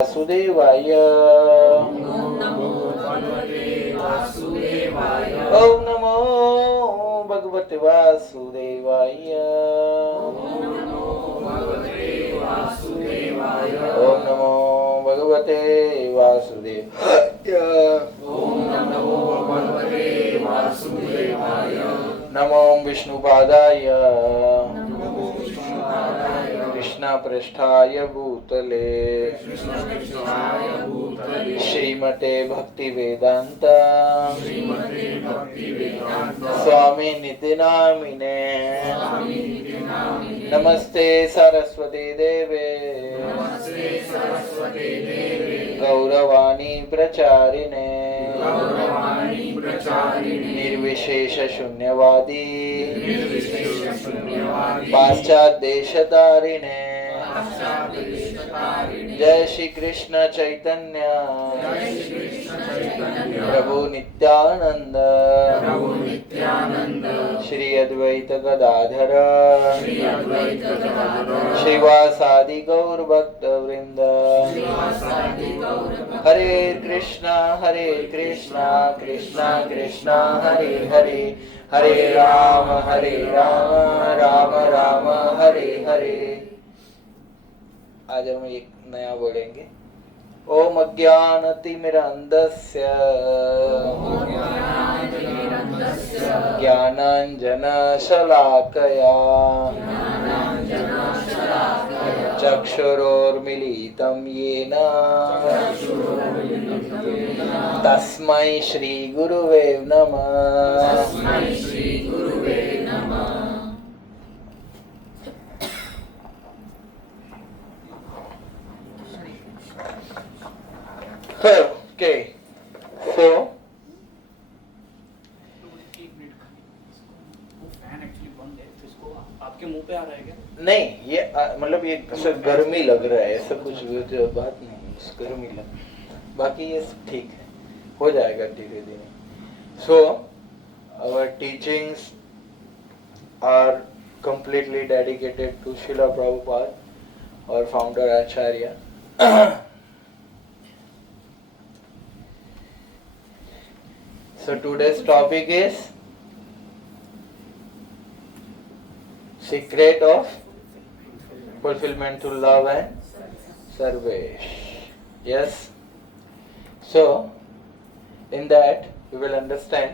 वासुदेवाय। ओम नमो भगवते वासुदेवाय। ओम नमो भगवते वासुदेवाय। नमो विष्णुपादाय कृष्ण पृष्ठाय भूतले श्रीमते भक्ति वेदांत स्वामी निधि नामिने नमस्ते सरस्वती देवे गौरवाणी प्रचारिणे निर्विशेष शून्यवादी पाश्चात देशतारिणे जय श्री कृष्ण चैतन्य प्रभु नित्यानंद श्री अद्वैत गदाधर श्रीवासादि गौर भक्त वृंद। हरे कृष्णा कृष्णा कृष्णा हरे हरे, हरे राम राम राम हरे हरे। आज हम एक नया बोलेंगे। ओम अज्ञानतिमिरन्धस्य ज्ञानाञ्जनशलाकया चक्षुरोर्मिलितं येन तस्मै श्री गुरुवे नमः। Okay, so फैन एक्चुअली बंद है, इसको आपके मुंह पे आ रहा है क्या? नहीं, ये मतलब ये गर्मी लग रहा है, ऐसा कुछ बात नहीं, गर्मी लग, बाकी ये ठीक है, हो जाएगा धीरे धीरे। So our teachings are completely dedicated to Srila Prabhupada, our founder Acharya. So today's topic is secret of fulfillment through love and service. Yes. So in that we will understand,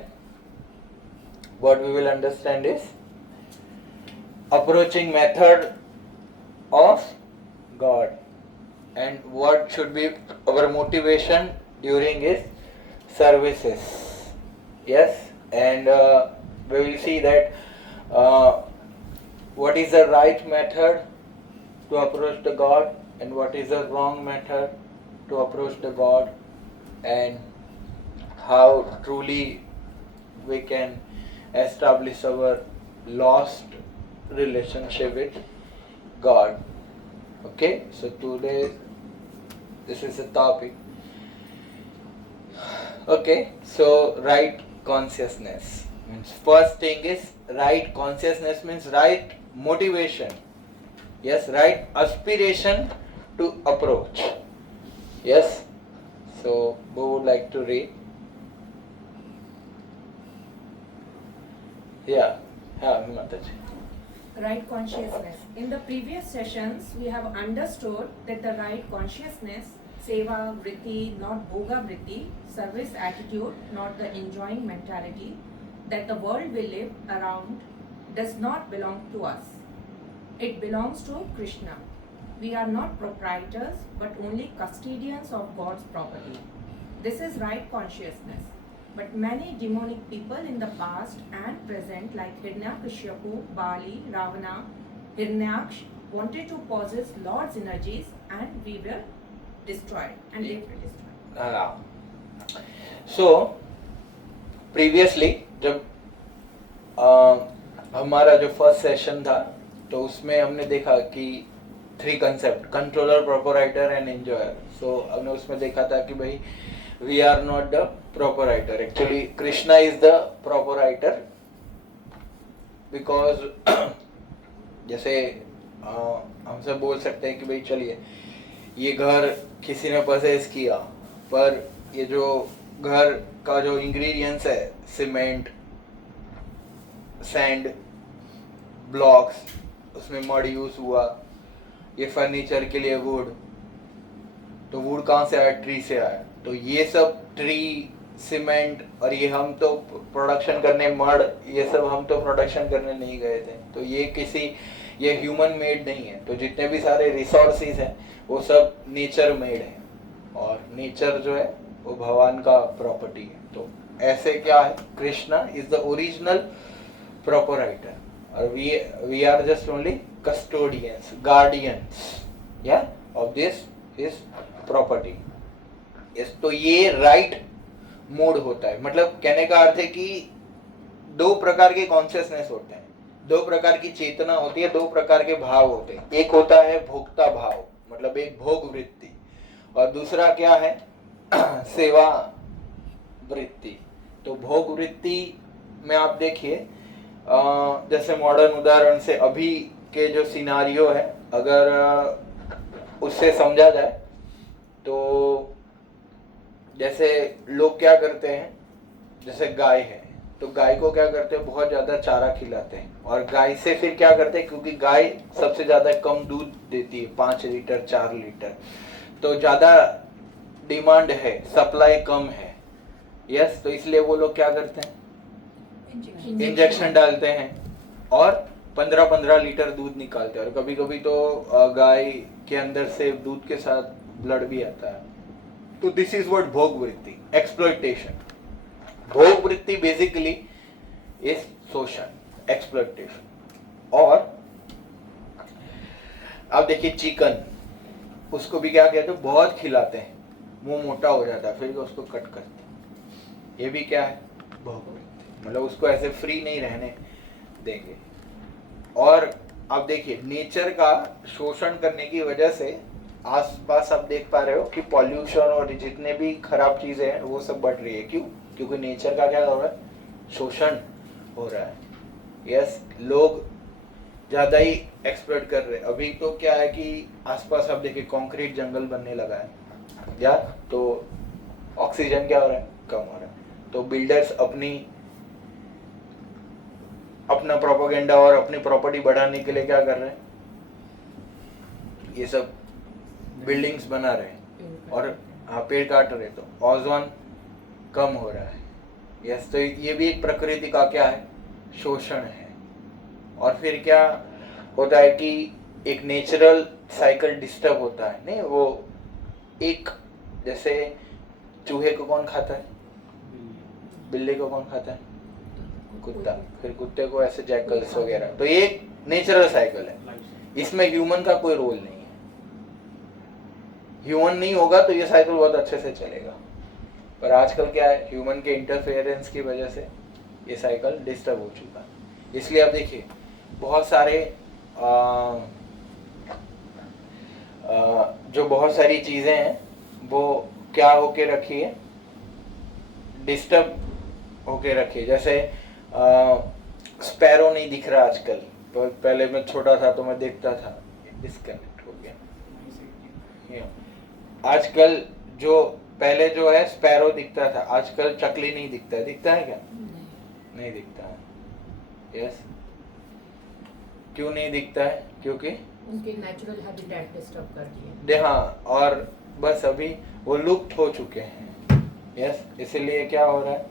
what we will understand is approaching method of God and what should be our motivation during his services. Yes, and we will see that what is the right method to approach the God and what is the wrong method to approach the God, and how truly we can establish our lost relationship with God. Okay, so today this is the topic. Okay, so right consciousness means, first thing is right consciousness means right motivation. Yes, right aspiration to approach. Yes, so who would like to read? Yeah, Mataji. Right consciousness. In the previous sessions, we have understood that the right consciousness, seva vritti, not bhoga vritti, service attitude, not the enjoying mentality, that the world we live around does not belong to us. It belongs to Krishna. We are not proprietors, but only custodians of God's property. This is right consciousness. But many demonic people in the past and present, like Hiranyakashipu, Bali, Ravana, Hiranyaksh, wanted to possess Lord's energies, and we were destroyed, and they were destroyed. So previously जब हमारा जो first session था, तो उसमें हमने देखा कि 3 concept, controller, proprietor and enjoyer. So हमने उसमें देखा था कि भाई we are not the proprietor. Actually Krishna is the proprietor, because जैसे हम सब बोल सकते हैं कि भाई चलिए ये घर किसी ने पसेस किया, पर ये जो घर का जो इंग्रेडिएंट्स है, सीमेंट, सैंड, ब्लॉक्स, उसमें मड यूज हुआ, ये फर्नीचर के लिए वुड, तो वुड कहाँ से आया? ट्री से आया। तो ये सब ट्री, सीमेंट, और ये हम तो प्रोडक्शन करने, मड, ये सब हम तो प्रोडक्शन करने नहीं गए थे, तो ये ह्यूमन मेड नहीं है। तो जितने भी सारे रिसोर्सेज हैं वो सब नेचर मेड है, और नेचर जो है वो भगवान का प्रॉपर्टी है। तो ऐसे क्या है, Krishna is the original proprietor, और we are just only custodians, guardians of this his property. Yes, तो ये राइट मोड होता है। मतलब कहने का अर्थ है कि दो प्रकार के कॉन्शियसनेस होते हैं, दो प्रकार की चेतना होती है, दो प्रकार के भाव होते हैं। एक होता है भोक्ता भाव, मतलब एक भोग वृत्ति, और दूसरा क्या है? सेवा वृत्ति। तो भोग वृत्ति में आप देखिए, जैसे मॉडर्न उदाहरण से अभी के जो सिनारियो है, अगर उससे समझा जाए तो जैसे लोग क्या करते हैं, जैसे गाय है, तो गाय को क्या करते हैं? बहुत ज्यादा चारा खिलाते हैं, और गाय से फिर क्या करते हैं, क्योंकि गाय सबसे ज्यादा कम दूध देती है, 5 लीटर 4 लीटर, तो ज्यादा डिमांड है, सप्लाई कम है। यस, तो इसलिए वो लोग क्या करते हैं? इंजेक्शन डालते हैं, और 15-15 लीटर दूध निकालते हैं, और कभी कभी तो गाय के अंदर से दूध के साथ ब्लड भी आता है। तो दिस इज व्हाट भोग वृत्ति, एक्सप्लॉइटेशन। भोग वृत्ति बेसिकली इज शोषण, एक्सप्लॉइटेशन। और आप देखिए चिकन, उसको भी क्या कहते हैं? बहुत खिलाते हैं, मुंह मोटा हो जाता है, फिर उसको कट करते हैं। ये भी क्या है? भोग वृत्ति, मतलब उसको ऐसे फ्री नहीं रहने देंगे। और आप देखिए नेचर का शोषण करने की वजह से आसपास आप देख पा रहे हो कि पॉल्यूशन और जितने भी खराब चीजें हैं वो सब बढ़ रही है। क्यों? क्योंकि नेचर का क्या हो रहा है? शोषण हो रहा है। यस, लोग ज्यादा ही एक्सप्लॉइट कर रहे हैं। अभी तो क्या है कि आसपास आप देखिए कंक्रीट जंगल बनने लगा है, या तो ऑक्सीजन क्या हो रहा है? कम हो रहा है। तो बिल्डर्स अपना प्रोपेगेंडा और अपनी प्रॉपर्टी बढ़ाने के लिए क्या कर रहे हैं? ये सब बिल्डिंग्स बना रहे हैं, और पेड़ काट रहे, तो ओजोन कम हो रहा है। यस, तो ये भी एक प्रकृति का क्या है? शोषण है। और फिर क्या होता है कि एक नेचुरल साइकिल डिस्टर्ब होता है। नहीं, वो एक, जैसे चूहे को कौन खाता है? बिल्ली को कौन खाता है? कुत्ता। फिर कुत्ते को ऐसे जैकल्स वगैरह। तो ये एक नेचुरल साइकिल है, इसमें ह्यूमन का कोई रोल नहीं है। ह्यूमन नहीं होगा तो ये साइकिल बहुत अच्छे से चलेगा, पर आजकल क्या है, ह्यूमन के इंटरफेरेंस की वजह से ये साइकिल डिस्टर्ब हो चुका है। इसलिए आप देखिए बहुत सारे जो बहुत सारी चीजें हैं वो क्या होके रखी है? डिस्टर्ब होके रखी है। जैसे स्पैरो नहीं दिख रहा आजकल, तो पहले मैं छोटा था तो मैं देखता था, डिस्कनेक्ट हो गया। आजकल जो पहले जो है स्पैरो दिखता था, आजकल चकली नहीं दिखता है। दिखता है क्या? नहीं दिखता है। यस, क्यों नहीं दिखता है? क्योंकि उनके नेचुरल हैबिटेट डिस्टर्ब कर दिए। हाँ, और बस अभी वो लुप्त हो चुके हैं। यस, इसीलिए क्या हो रहा है?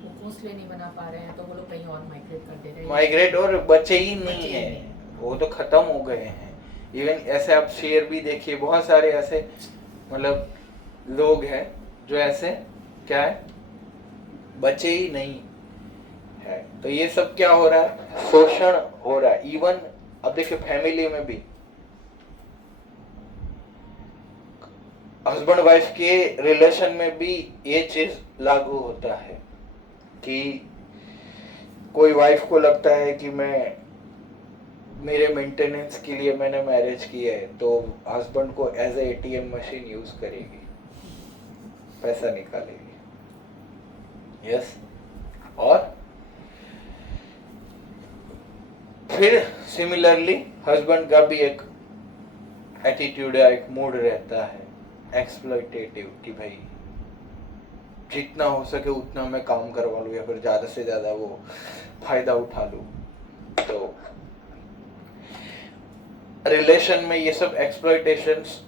वो घोंसले नहीं बना पा रहे हैं, तो वो लोग कहीं और माइग्रेट कर दे रहे हैं। माइग्रेट, और बच्चे ही नहीं है, वो तो खत्म हो गए हैं। इवन ऐसे आप शेर भी देखिए, बहुत सारे ऐसे मतलब लोग हैं जो ऐसे क्या है, बच्चे ही नहीं है। तो ये सब क्या हो रहा है? शोषण हो रहा है। इवन अब देखिए फैमिली में भी हस्बैंड वाइफ के रिलेशन में भी ये चीज लागू होता है कि कोई वाइफ को लगता है कि मैं मेरे मेंटेनेंस के लिए मैंने मैरिज की है, तो हस्बैंड को as a ATM machine use करेगी, पैसा निकालेगी। यस, और फिर सिमिलरली हस्बैंड का भी एक एटीट्यूड या एक मूड रहता है एक्सप्लॉइटेटिव कि भाई जितना हो सके उतना मैं काम करवा लूँ या फिर ज़्यादा से ज़्यादा वो फायदा उठा लूँ। तो रिलेशन में ये सब एक्सप्लॉइटेशंस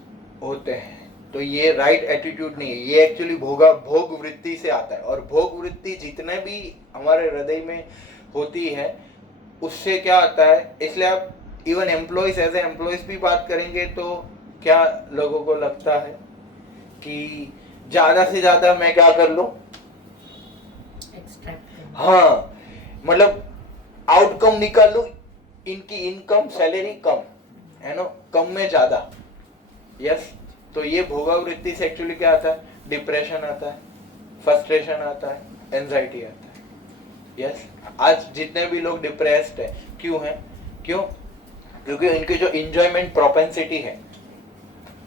होते हैं। तो ये राइट एटीट्यूड नहीं है, ये एक्चुअली भोग वृत्ति से आता है। और भोग वृत्ति जितने भी हमारे हृदय में होती है उससे क्या आता है, इसलिए आप even employees as a employees भी बात करेंगे तो क्या लोगों को लगता है कि ज्यादा से ज्यादा मैं क्या कर लूं, हाँ मतलब आउटकम निकाल लूं, इनकी इनकम सैलरी कम है ना, कम में ज्यादा। यस, तो ये भोगावृत्ति से एक्चुअली क्या आता है, डिप्रेशन आता है, फ्रस्ट्रेशन आता है, एंजाइटी आता है। यस, आज जितने भी लोग डिप्रेस्ड है क्यों है, क्यों, क्योंकि इनकी जो इंजॉयमेंट प्रोपेंसिटी है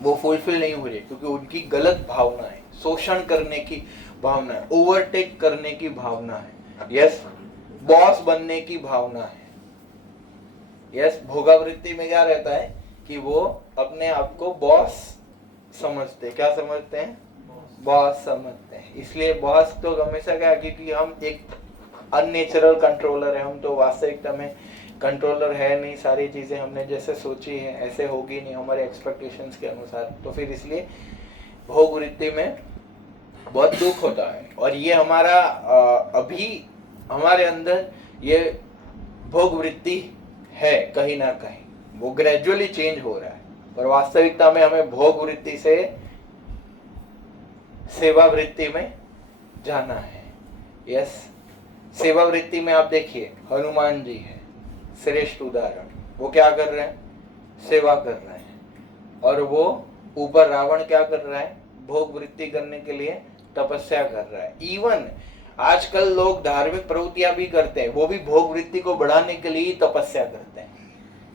वो फुलफिल नहीं हो रही, क्योंकि उनकी गलत भावना है, शोषण करने की भावना है, ओवरटेक करने की भावना है, यस, बॉस बनने की भावना है। यस, भोगावृत्ति में क्या रहता है कि वो अपने आप को बॉस समझते, क्या समझते हैं, बॉस समझते हैं। इसलिए बॉस तो हमेशा क्या, क्योंकि हम एक अननेचुरल कंट्रोलर है, हम तो वास्तविकता में कंट्रोलर है नहीं, सारी चीजें हमने जैसे सोची है ऐसे होगी नहीं हमारे एक्सपेक्टेशंस के अनुसार। तो फिर इसलिए भोग वृत्ति में बहुत दुख होता है। और ये हमारा अभी हमारे अंदर ये भोग वृत्ति है कहीं ना कहीं, वो ग्रेजुअली चेंज हो रहा है। पर वास्तविकता में हमें भोग वृत्ति से सेवा वृत्ति में जाना है। यस, सेवा वृत्ति में आप देखिए हनुमान जी है श्रेष्ठ उदाहरण, वो क्या कर रहे हैं, सेवा कर रहे हैं। और वो ऊपर रावण क्या कर रहा है, भोग वृत्ति करने के लिए तपस्या कर रहा है। इवन आजकल लोग धार्मिक प्रवृत्तियां भी करते हैं, वो भी भोग वृत्ति को बढ़ाने के लिए तपस्या करते हैं।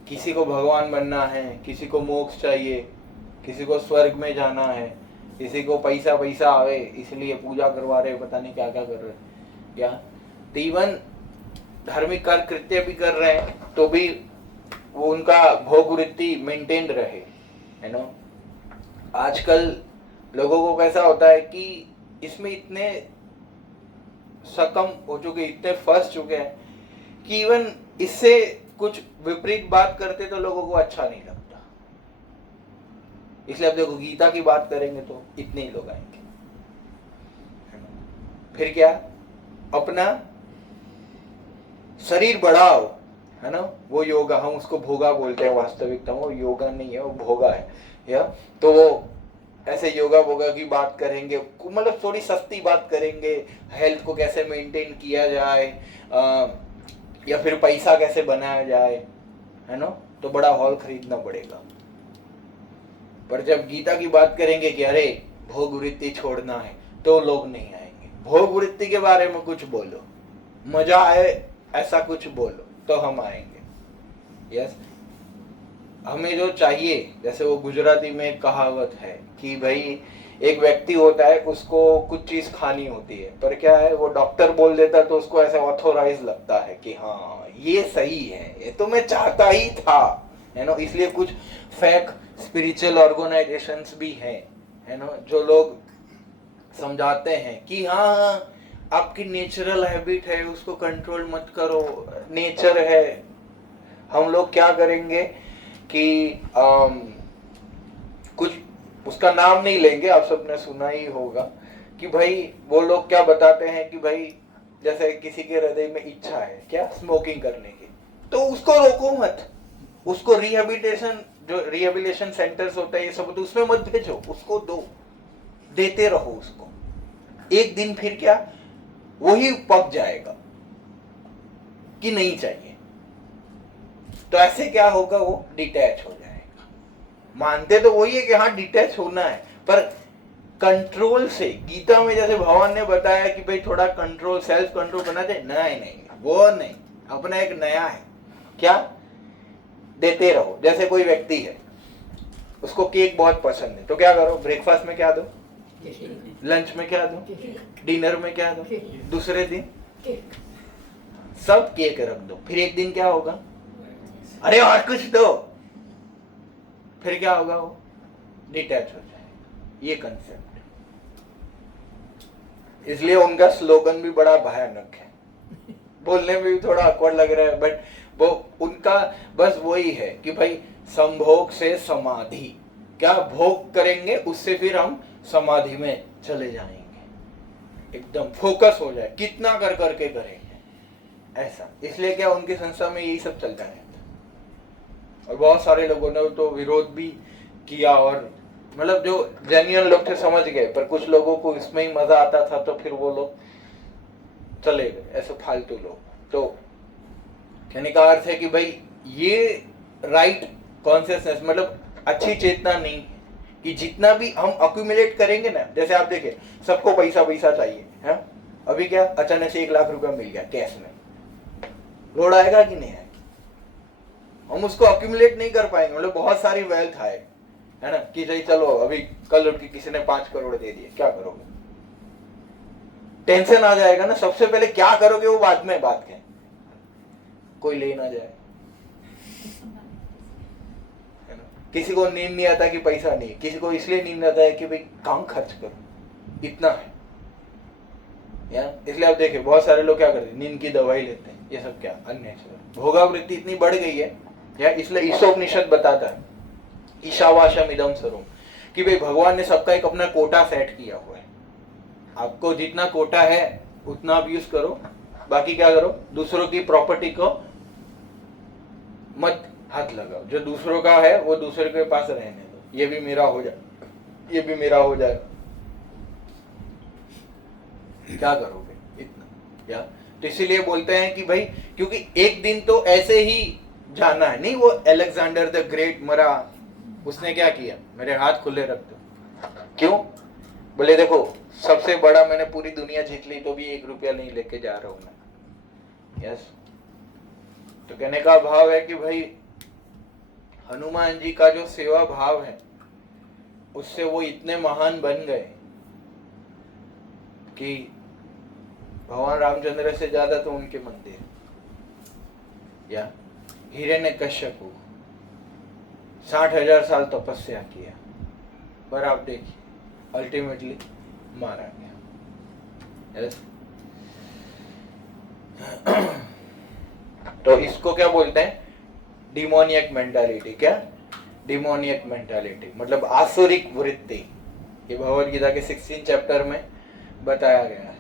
किसी को भगवान बनना है, किसी को मोक्ष चाहिए, किसी को स्वर्ग में जाना है, किसी को पैसा आवे इसलिए पूजा करवा रहे, पता नहीं क्या क्या कर रहे क्या। तो इवन धार्मिक कार्य कृत्य भी कर रहे हैं तो भी वो उनका भोग वृत्ति मेंटेन रहे, है ना। आजकल लोगों को कैसा होता है कि इसमें इतने सकम हो चुके, इतने फंस चुके हैं कि इवन इससे कुछ विपरीत बात करते तो लोगों को अच्छा नहीं लगता। इसलिए अब देखो गीता की बात करेंगे तो इतने ही लोग आएंगे, फिर क्या, अपना शरीर बढ़ाओ, है ना, वो योगा, हम उसको भोगा बोलते हैं, वास्तविकता में वो योगा नहीं है, वो भोगा है। या तो वो ऐसे योगा भोगा की बात करेंगे, मतलब थोड़ी सस्ती बात करेंगे, हेल्थ को कैसे मेंटेन किया जाए, या फिर पैसा कैसे बनाया जाए, है ना, तो बड़ा हॉल खरीदना पड़ेगा। पर जब गीता की बात करेंगे कि अरे भोग वृत्ति छोड़ना है, तो लोग नहीं आएंगे। भोग वृत्ति के बारे में कुछ बोलो, मजा आए ऐसा कुछ बोलो तो हम आएंगे। यस, हमें जो चाहिए, जैसे वो गुजराती में एक कहावत है कि भाई एक व्यक्ति होता है, उसको कुछ चीज खानी होती है, पर क्या है वो डॉक्टर बोल देता है तो उसको ऐसा ऑथोराइज लगता है कि हाँ ये सही है, ये तो मैं चाहता ही था, है ना। इसलिए कुछ फेक स्पिरिचुअल ऑर्गेनाइजेशंस भी हैं, है ना, जो लोग समझाते हैं कि हाँ आपकी नेचुरल हैबिट है, उसको कंट्रोल मत करो, नेचर है। हम लोग क्या करेंगे कि कुछ उसका नाम नहीं लेंगे, आप सबने सुना ही होगा कि भाई वो लोग क्या बताते हैं कि भाई जैसे किसी के हृदय में इच्छा है क्या स्मोकिंग करने की, तो उसको रोको मत, उसको रिहेबिलिटेशन, जो रिहेबिलिटेशन सेंटर्स होते हैं ये सब, तो उसमें मत भेजो, उसको दो, देते रहो उसको। एक दिन फिर क्या वही पक जाएगा कि नहीं चाहिए, तो ऐसे क्या होगा, वो डिटैच हो जाएगा। मानते तो वही है कि हाँ डिटैच होना है, पर कंट्रोल से, गीता में जैसे भगवान ने बताया कि भाई थोड़ा कंट्रोल, सेल्फ कंट्रोल करना चाहिए, नहीं वो नहीं, अपना एक नया है, क्या, देते रहो। जैसे कोई व्यक्ति है, उसको केक बहुत पसंद है, तो क्या करो, ब्रेकफास्ट में क्या दो, लंच में क्या दो, डिनर में क्या दो, दूसरे दिन सब केक रख दो। फिर एक दिन क्या होगा, अरे और कुछ दो, फिर क्या होगा, वो डिटैच हो जाए। ये कंसेप्ट, इसलिए उनका स्लोगन भी बड़ा भयानक है, बोलने में भी थोड़ा awkward लग रहा है, बट वो उनका बस वही है कि भाई संभोग से समाधि, क्या भोग करेंगे उससे फिर हम समाधि में चले जाएंगे, एकदम फोकस हो जाए, कितना कर करके करेंगे ऐसा। इसलिए क्या उनकी संस्था में यही सब चलता है, और बहुत सारे लोगों ने तो विरोध भी किया, और मतलब जो जेन्युइन लोग थे समझ गए, पर कुछ लोगों को इसमें ही मजा आता था तो फिर वो लोग चले गए, ऐसे फालतू लोग। तो कहने का अर्थ है कि भाई ये राइट कॉन्शियसनेस मतलब अच्छी चेतना नहीं है कि जितना भी हम अक्यूमुलेट करेंगे ना, जैसे आप देखें सबको पैसा चाहिए है, अभी क्या अचानक से 1 लाख रुपया मिल गया कैश में, लोड आएगा कि नहीं आएगा, हम उसको अक्यूमुलेट नहीं कर पाएंगे, मतलब बहुत सारी वेल्थ आए है ना, कि चलो अभी कल उठ के किसी ने 5 करोड़ दे दिए, क्या करोगे, टेंशन आ जाएगा ना। सबसे पहले क्या करोगे वो बाद में बात है, कोई ले ना जाए है ना। किसी को नींद नहीं आता कि पैसा नहीं, किसी को इसलिए नींद आता है कि भाई काम खर्च करो, इतना है या। इसलिए आप देखिए बहुत सारे लोग क्या करते हैं, नींद की दवाई लेते हैं, ये सब क्या अननेचुरल। भोगावृत्ति इतनी बढ़ गई है या, इसलिए ईशोपनिषद बताता है ईशावासम इदम सर्वम, कि भाई भगवान ने सबका एक अपना कोटा सेट किया हुआ है, आपको जितना कोटा है उतना आप यूज करो, बाकी क्या करो, दूसरों की प्रॉपर्टी को मत हाथ लगाओ, जो दूसरों का है वो दूसरे के पास रहने दो, ये भी मेरा हो जाए, ये भी मेरा हो जाए, क्या करोगे इतना या। तो इसीलिए बोलते हैं कि भाई क्योंकि एक दिन तो ऐसे ही जाना है, नहीं वो अलेक्जेंडर द ग्रेट मरा, उसने क्या किया, मेरे हाथ खुले रख दो, क्यों, बोले देखो सबसे बड़ा मैंने पूरी दुनिया जीत ली तो भी 1 रुपया नहीं लेके जा रहा हूं मैं, यस। तो कहने का भाव है कि भाई हनुमान जी का जो सेवा भाव है उससे वो इतने महान बन गए कि भगवान रामचंद्र से ज्यादा तो उनके मंदिर, या हिरण्यकश्यप 60,000 साल तपस्या किया, पर आप देखिए अल्टीमेटली मारा गया, yes? तो इसको क्या बोलते हैं, डिमोनियक मेंटालिटी। क्या डिमोनियक मेंटालिटी मतलब आसुरिक वृत्ति, ये भगवद गीता के 16 चैप्टर में बताया गया है।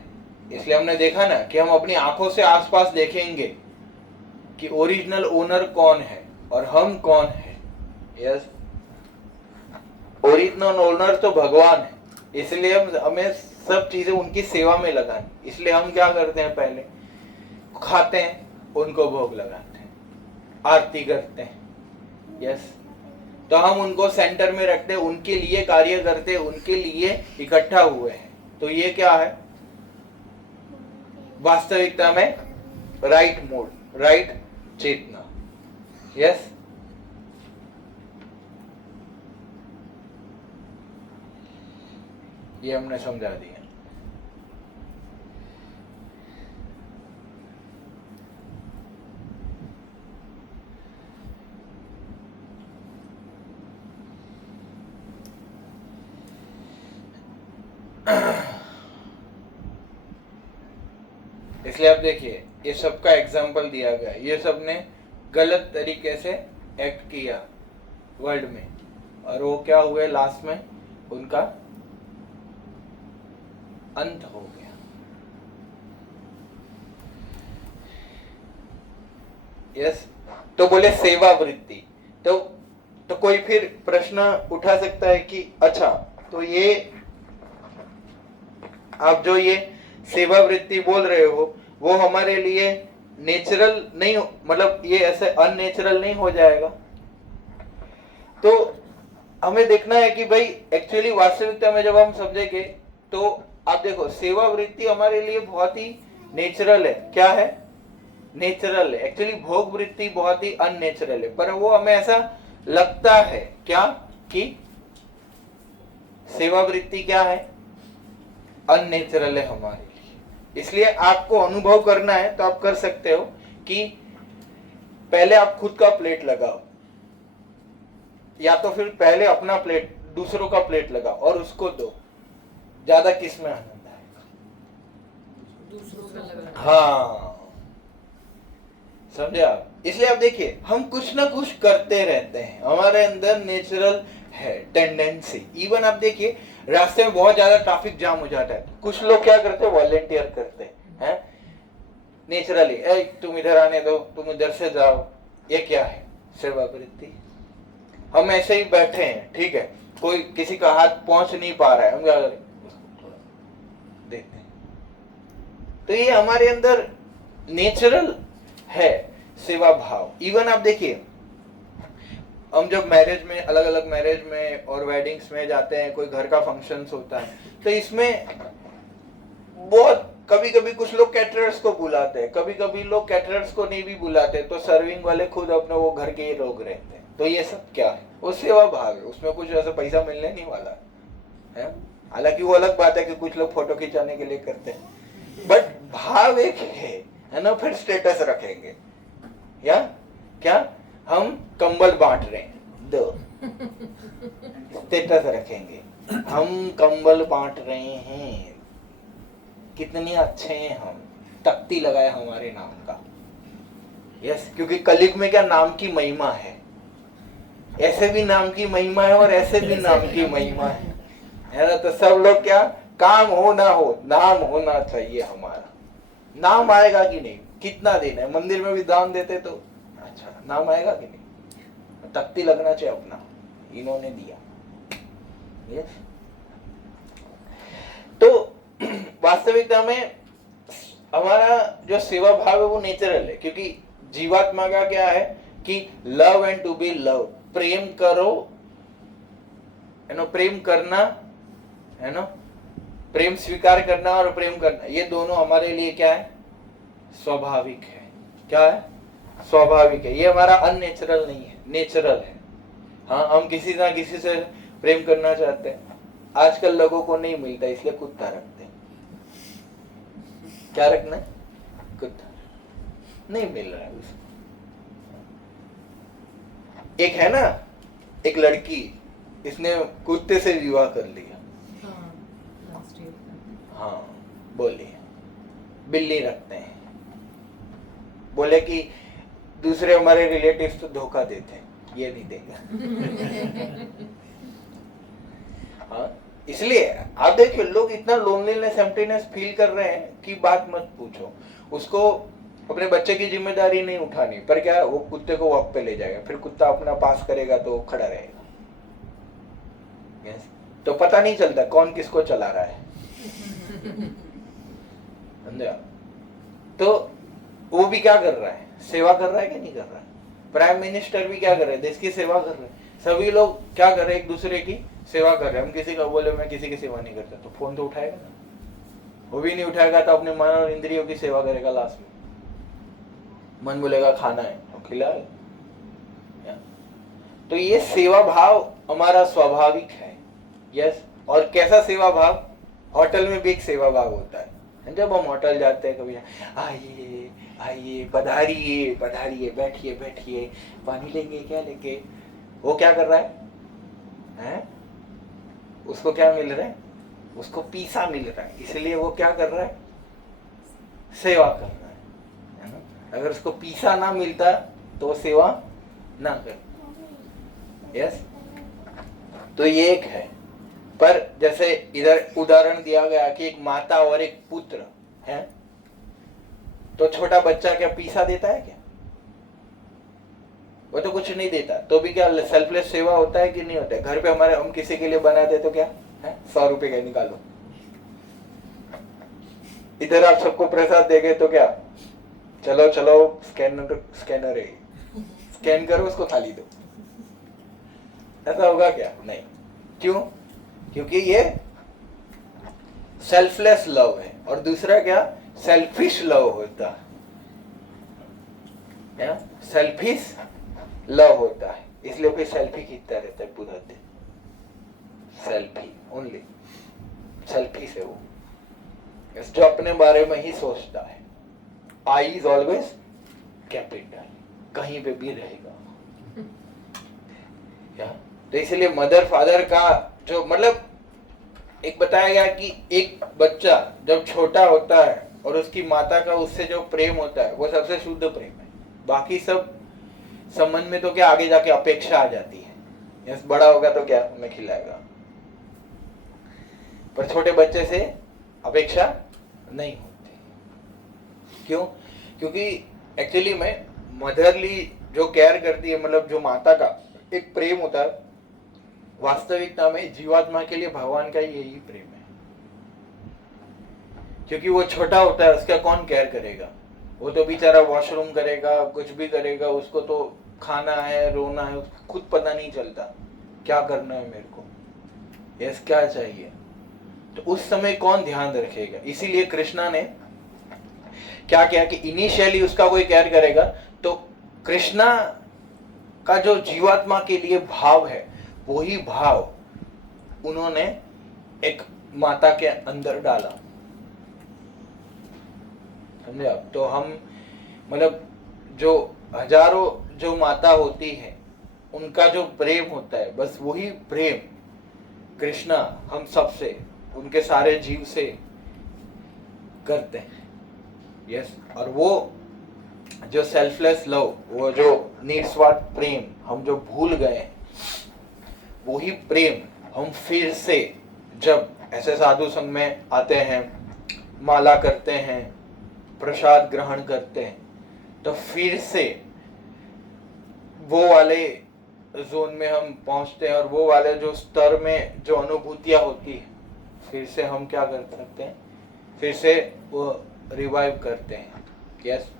इसलिए हमने देखा ना कि हम अपनी आंखों से आसपास देखेंगे कि ओरिजिनल ओनर कौन है और हम कौन है, यस। ओरिजिनल ओनर तो भगवान है, इसलिए हमें सब चीजें उनकी सेवा में लगानी। इसलिए हम क्या करते हैं, पहले खाते हैं, उनको भोग लगाते हैं, आरती करते हैं, यस। तो हम उनको सेंटर में रखते हैं, उनके लिए कार्य करते हैं, उनके लिए इकट्ठा हुए हैं। तो ये क्या है, वास्तविकता में राइट मूड, राइट चेतना, यस। ये हमने समझा दिया। इसलिए आप देखिए ये सबका एग्जाम्पल दिया गया, ये सब ने गलत तरीके से एक्ट किया वर्ल्ड में, और वो क्या हुए, लास्ट में उनका अंत हो गया। यस। तो बोले सेवा वृत्ति, तो कोई फिर प्रश्न उठा सकता है कि अच्छा तो ये आप जो ये सेवा वृत्ति बोल रहे हो वो हमारे लिए नेचुरल नहीं, मतलब ये ऐसे अननेचुरल नहीं हो जाएगा। तो हमें देखना है कि भाई एक्चुअली वास्तविकता में जब हम समझेंगे तो आप देखो सेवा वृत्ति हमारे लिए बहुत ही नेचुरल है। क्या है, नेचुरल है। एक्चुअली भोग वृत्ति बहुत ही अननेचुरल है, पर वो हमें ऐसा लगता है क्या कि सेवा वृत्ति क्या है, अननेचुरल है हमारे लिए। इसलिए आपको अनुभव करना है तो आप कर सकते हो कि पहले आप खुद का प्लेट लगाओ, या तो फिर पहले अपना प्लेट दूसरों का प्लेट लगा और उसको दो, ज्यादा किस में आनंद आएगा? दूसरों का लगा। हाँ, समझे आप? इसलिए आप देखिए हम कुछ ना कुछ करते रहते हैं, हमारे अंदर नेचुरल है टेंडेंसी। इवन आप देखिए रास्ते में बहुत ज्यादा ट्रैफिक जाम हो जाता है, कुछ लोग क्या करते हैं, वॉलेंटियर करते हैं नेचुरली, ए तुम इधर आने दो, तुम उधर से जाओ। ये क्या है? सेवा वृत्ति। हम ऐसे ही बैठे हैं, ठीक है, कोई किसी का हाथ पहुंच नहीं पा रहा है, हम क्या करें? देखते हैं। तो ये हमारे अंदर नेचुरल है सेवा भाव। इवन आप देखिए हम जब मैरिज में, अलग अलग मैरिज में और वेडिंग्स में जाते हैं, कोई घर का फंक्शंस होता है, तो इसमें बहुत कभी कभी कुछ लोग कैटरर्स को बुलाते हैं, कभी कभी लोग कैटरर्स को नहीं भी बुलाते, तो सर्विंग वाले खुद अपने वो घर के ही लोग रहते हैं। तो ये सब क्या है? वो सेवा भाव है, उसमें कुछ ऐसा पैसा मिलने नहीं वाला है। हालांकि वो अलग बात है कि कुछ लोग फोटो खिंचाने के लिए करते हैं, बट भाव एक है ना। फिर स्टेटस रखेंगे या क्या, हम कंबल बांट रहे हैं, दो स्टेटस रखेंगे, हम कंबल बांट रहे हैं, कितने अच्छे हैं हम, तख्ती लगाए हमारे नाम का। यस, क्योंकि कलयुग में क्या नाम की महिमा है, ऐसे भी नाम की महिमा है और ऐसे भी नाम की महिमा है ना। तो सब लोग क्या, काम हो ना हो, नाम होना चाहिए हमारा। नाम आएगा कि नहीं, कितना देना है, मंदिर में भी दान देते तो अच्छा, नाम आएगा कि नहीं? तख्ती लगना चाहिए अपना, इन्होंने दिया। यस, तो वास्तविकता में हमारा जो सेवा भाव है वो नेचुरल है, क्योंकि जीवात्मा का क्या है कि love and to be love, प्रेम करो, है ना, प्रेम करना, है ना, प्रेम स्वीकार करना और प्रेम करना, ये दोनों हमारे लिए क्या है? स्वाभाविक है। क्या है? स्वाभाविक है। ये हमारा अननेचुरल नहीं है, नेचुरल है। हाँ, हम किसी ना किसी से प्रेम करना चाहते हैं, आजकल लोगों को नहीं मिलता इसलिए कुत्ता रखते हैं। क्या रखना है? कुत्ता। नहीं मिल रहा है उसको। एक है ना, एक लड़की, इसने कुत्ते से विवाह कर लिया। हाँ, बोलिए, बिल्ली रखते हैं, बोले कि दूसरे हमारे रिलेटिव्स तो धोखा देते हैं, ये नहीं देगा। हाँ, इसलिए आप देखिए लोग इतना लोनलीनेस, एम्प्टीनेस फील कर रहे हैं कि बात मत पूछो। उसको अपने बच्चे की जिम्मेदारी नहीं उठानी, पर क्या, वो कुत्ते को वॉक पे ले जाएगा, फिर कुत्ता अपना पास करेगा तो खड़ा रहेगा। यस, तो पता नहीं चलता कौन किसको चला रहा है। समझा? तो वो भी क्या कर रहा है? सेवा कर रहा है कि नहीं कर रहा है? प्राइम मिनिस्टर भी क्या कर रहे हैं? देश की सेवा कर रहे हैं। सभी लोग क्या कर रहे हैं? एक दूसरे की सेवा कर रहे हैं। हम किसी का बोले मैं किसी की सेवा नहीं करता, तो फोन तो उठाएगा ना, वो भी नहीं उठाएगा तो अपने मन और इंद्रियों की सेवा करेगा। लास्ट में मन बोलेगा खाना है तो खिलाए। तो ये सेवा भाव हमारा स्वाभाविक है। यस, और कैसा सेवा भाव? होटल में भी एक सेवा भाव होता है। जब हम होटल जाते हैं, कभी आइए आइए, पधारिए पधारिए, बैठिए बैठिए, पानी लेंगे क्या लेंगे, वो क्या कर रहा है? उसको क्या मिल रहा है? उसको पीसा मिल रहा है, इसलिए वो क्या कर रहा है? सेवा कर रहा है ना? अगर उसको पीसा ना मिलता तो सेवा ना कर। यस, तो ये एक है। पर जैसे इधर उदाहरण दिया गया कि एक माता और एक पुत्र है, तो छोटा बच्चा क्या पीसा देता है क्या? वो तो कुछ नहीं देता, तो भी क्या सेल्फलेस सेवा होता है कि नहीं होता है? घर पे हमारे हम किसी के लिए बनाते तो क्या है, 100 रुपए का निकालो, इधर आप सबको प्रसाद देंगे तो क्या, चलो चलो स्कैनर है, स्कैन करो उसको थाली दो, ऐसा होगा क्या? नहीं। क्यों? क्योंकि ये सेल्फलेस लव है। और दूसरा क्या, सेल्फिश लव होता है, सेल्फिश लव होता है, इसलिए फिर सेल्फी खींचता रहता है पूरा दिन। सेल्फी ओनली, सेल्फी से वो जो अपने बारे में ही सोचता है। आई इज ऑलवेज कैपिटल, कहीं पे भी रहेगा। क्या तो इसलिए मदर फादर का जो मतलब एक बताया गया कि एक बच्चा जब छोटा होता है और उसकी माता का उससे जो प्रेम होता है वो सबसे शुद्ध प्रेम है। बाकी सब संबंध में तो क्या आगे जाके अपेक्षा आ जाती है, यस बड़ा होगा तो क्या हमें खिलाएगा, पर छोटे बच्चे से अपेक्षा नहीं होती। क्यों? क्योंकि एक्चुअली में मदरली जो केयर करती है, मतलब जो माता का एक प्रेम होता है, वास्तविकता में जीवात्मा के लिए भगवान का यही प्रेम है। क्योंकि वो छोटा होता है, उसका कौन केयर करेगा? वो तो बेचारा वॉशरूम करेगा, कुछ भी करेगा, उसको तो खाना है, रोना है, उसको खुद पता नहीं चलता क्या करना है मेरे को, यस क्या चाहिए। तो उस समय कौन ध्यान रखेगा? इसीलिए कृष्णा ने क्या किया कि इनिशियली उसका कोई केयर करेगा, तो कृष्णा का जो जीवात्मा के लिए भाव है वही भाव उन्होंने एक माता के अंदर डाला, समझे आप? तो हम मतलब जो हजारों जो माता होती है उनका जो प्रेम होता है, बस वही प्रेम कृष्णा हम सबसे, उनके सारे जीव से करते हैं, यस। और वो जो सेल्फलेस लव, वो जो निस्वार्थ प्रेम हम जो भूल गए, वही प्रेम हम फिर से जब ऐसे साधु संग में आते हैं, माला करते हैं, प्रसाद ग्रहण करते हैं, तो फिर से वो वाले जोन में हम पहुंचते हैं और वो वाले जो स्तर में जो अनुभूतियां होती है, फिर से हम क्या कर सकते हैं, फिर से वो रिवाइव करते हैं, यस।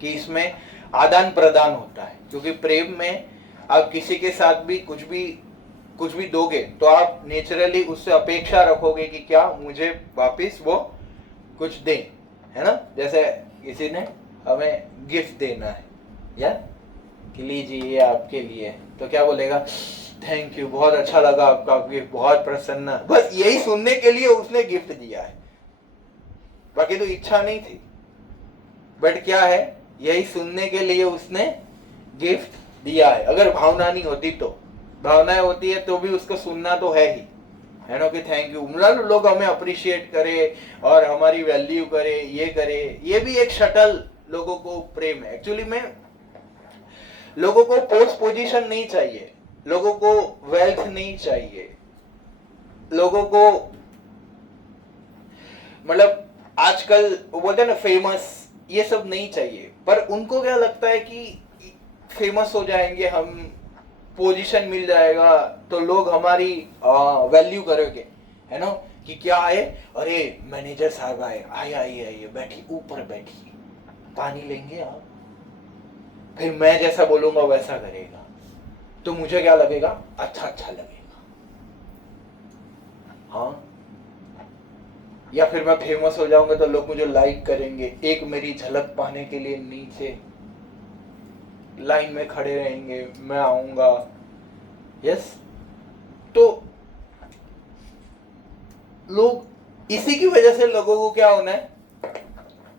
कि इसमें आदान प्रदान होता है, क्योंकि प्रेम में आप किसी के साथ भी कुछ भी दोगे तो आप नेचुरली उससे अपेक्षा रखोगे कि क्या मुझे वापस वो कुछ दे, है ना? जैसे किसी ने हमें गिफ्ट देना है, या कि लीजिए ये आपके लिए, तो क्या बोलेगा? थैंक यू, बहुत अच्छा लगा आपका गिफ्ट, बहुत प्रसन्न। बस यही सुनने के लिए उसने गिफ्ट दिया है, बाकी तो इच्छा नहीं थी, बट क्या है, यही सुनने के लिए उसने गिफ्ट दिया है। अगर भावना नहीं होती तो, भावनाएं होती है तो भी उसको सुनना तो है ही, है ना? कि थैंक यू, मतलब लोग हमें अप्रिशिएट करे और हमारी वैल्यू करे, ये भी एक शटल लोगों को प्रेम है। एक्चुअली में लोगों को पोस्ट पोजीशन नहीं चाहिए, लोगों को वेल्थ नहीं चाहिए, लोगों को मतलब आजकल वो बोलते हैं ना फेमस, ये सब नहीं चाहिए। पर उनको क्या लगता है कि फेमस हो जाएंगे हम, पोजीशन मिल जाएगा तो लोग हमारी वैल्यू करेंगे, है ना? कि क्या आए, अरे मैनेजर साहब आए, आइए बैठी, ऊपर बैठिए, पानी लेंगे आप, फिर मैं जैसा बोलूंगा वैसा करेगा, तो मुझे क्या लगेगा? अच्छा लगेगा, हाँ। या फिर मैं फेमस हो जाऊंगा तो लोग मुझे लाइक करेंगे, एक मेरी झलक पाने के लिए नीचे लाइन में खड़े रहेंगे, मैं आऊंगा, यस। तो लोग इसी की वजह से लोगों को क्या होना है?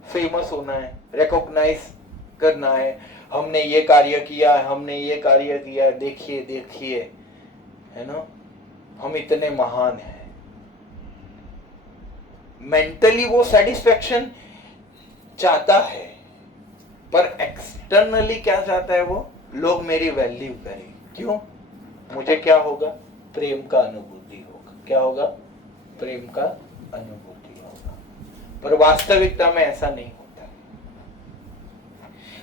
फेमस होना है, रिकॉग्नाइज करना है, हमने ये कार्य किया है, हमने ये कार्य किया है, देखिए, है ना? हम इतने महान हैं। मेंटली वो सेटिस्फेक्शन चाहता है, पर एक्सटर्नली क्या चाहता है वो? लोग मेरी वैल्यू करें। क्यों? मुझे क्या होगा? प्रेम का अनुभूति होगा। क्या होगा? प्रेम का अनुभूति होगा। पर वास्तविकता में ऐसा नहीं होता है।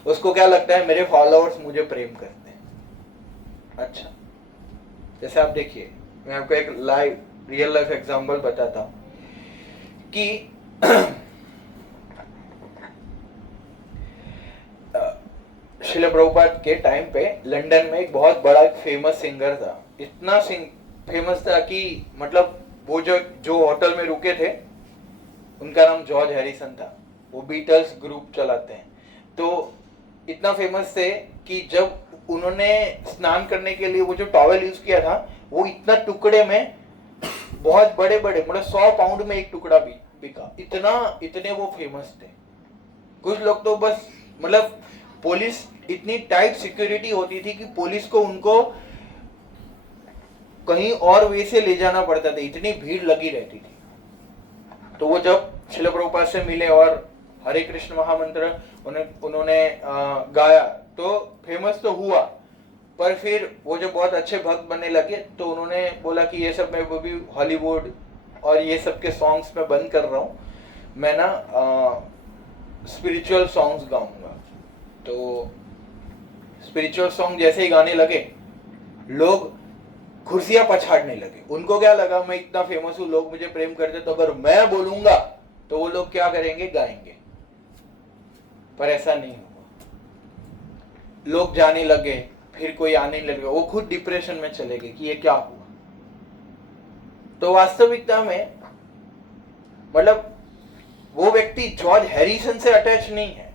उसको क्या लगता है? मेरे फॉलोअर्स मुझे प्रेम करते हैं। अच्छा, जैसे आप देखिए, मैं आपको एक रियल लाइफ एग्जांपल बताता हूं कि श्रील प्रभुपाद के टाइम पे लंदन में एक बहुत बड़ा फेमस सिंगर था। इतना फेमस था कि मतलब वो जो होटल में रुके थे उनका नाम जॉर्ज हैरिसन था। वो बीटल्स ग्रुप चलाते हैं। तो इतना फेमस थे कि जब उन्होंने स्नान करने के लिए वो जो टॉवेल यूज किया था, वो इतना टुकड़े में बहुत बड़े मतलब 100 पाउंड में एक टुकड़ा बिका। इतने वो फेमस थे। कुछ लोग तो बस मतलब पुलिस, इतनी टाइट सिक्योरिटी होती थी कि पुलिस को उनको कहीं और वे से ले जाना पड़ता था, इतनी भीड़ लगी रहती थी। तो वो जब श्रील प्रभुपाद से मिले और हरे कृष्ण महामंत्र उन्होंने गाया तो फेमस तो हुआ, पर फिर वो जो बहुत अच्छे भक्त बनने लगे तो उन्होंने बोला कि ये सब मैं वो भी हॉलीवुड और ये सब के सॉन्ग्स में बंद कर रहा हूँ, मैं ना स्पिरिचुअल सॉन्ग्स गाऊंगा। तो स्पिरिचुअल सॉन्ग जैसे ही गाने लगे लोग कुर्सियां पछाड़ने लगे। उनको क्या लगा मैं इतना फेमस हूं, लोग मुझे प्रेम करते, तो अगर मैं बोलूंगा तो वो लोग क्या करेंगे, गाएंगे। पर ऐसा नहीं हुआ। लोग जाने लगे, फिर कोई आने लगे, वो खुद डिप्रेशन में चले गए कि ये क्या हुआ। तो वास्तविकता में मतलब वो व्यक्ति जॉर्ज हैरिसन से अटैच नहीं है,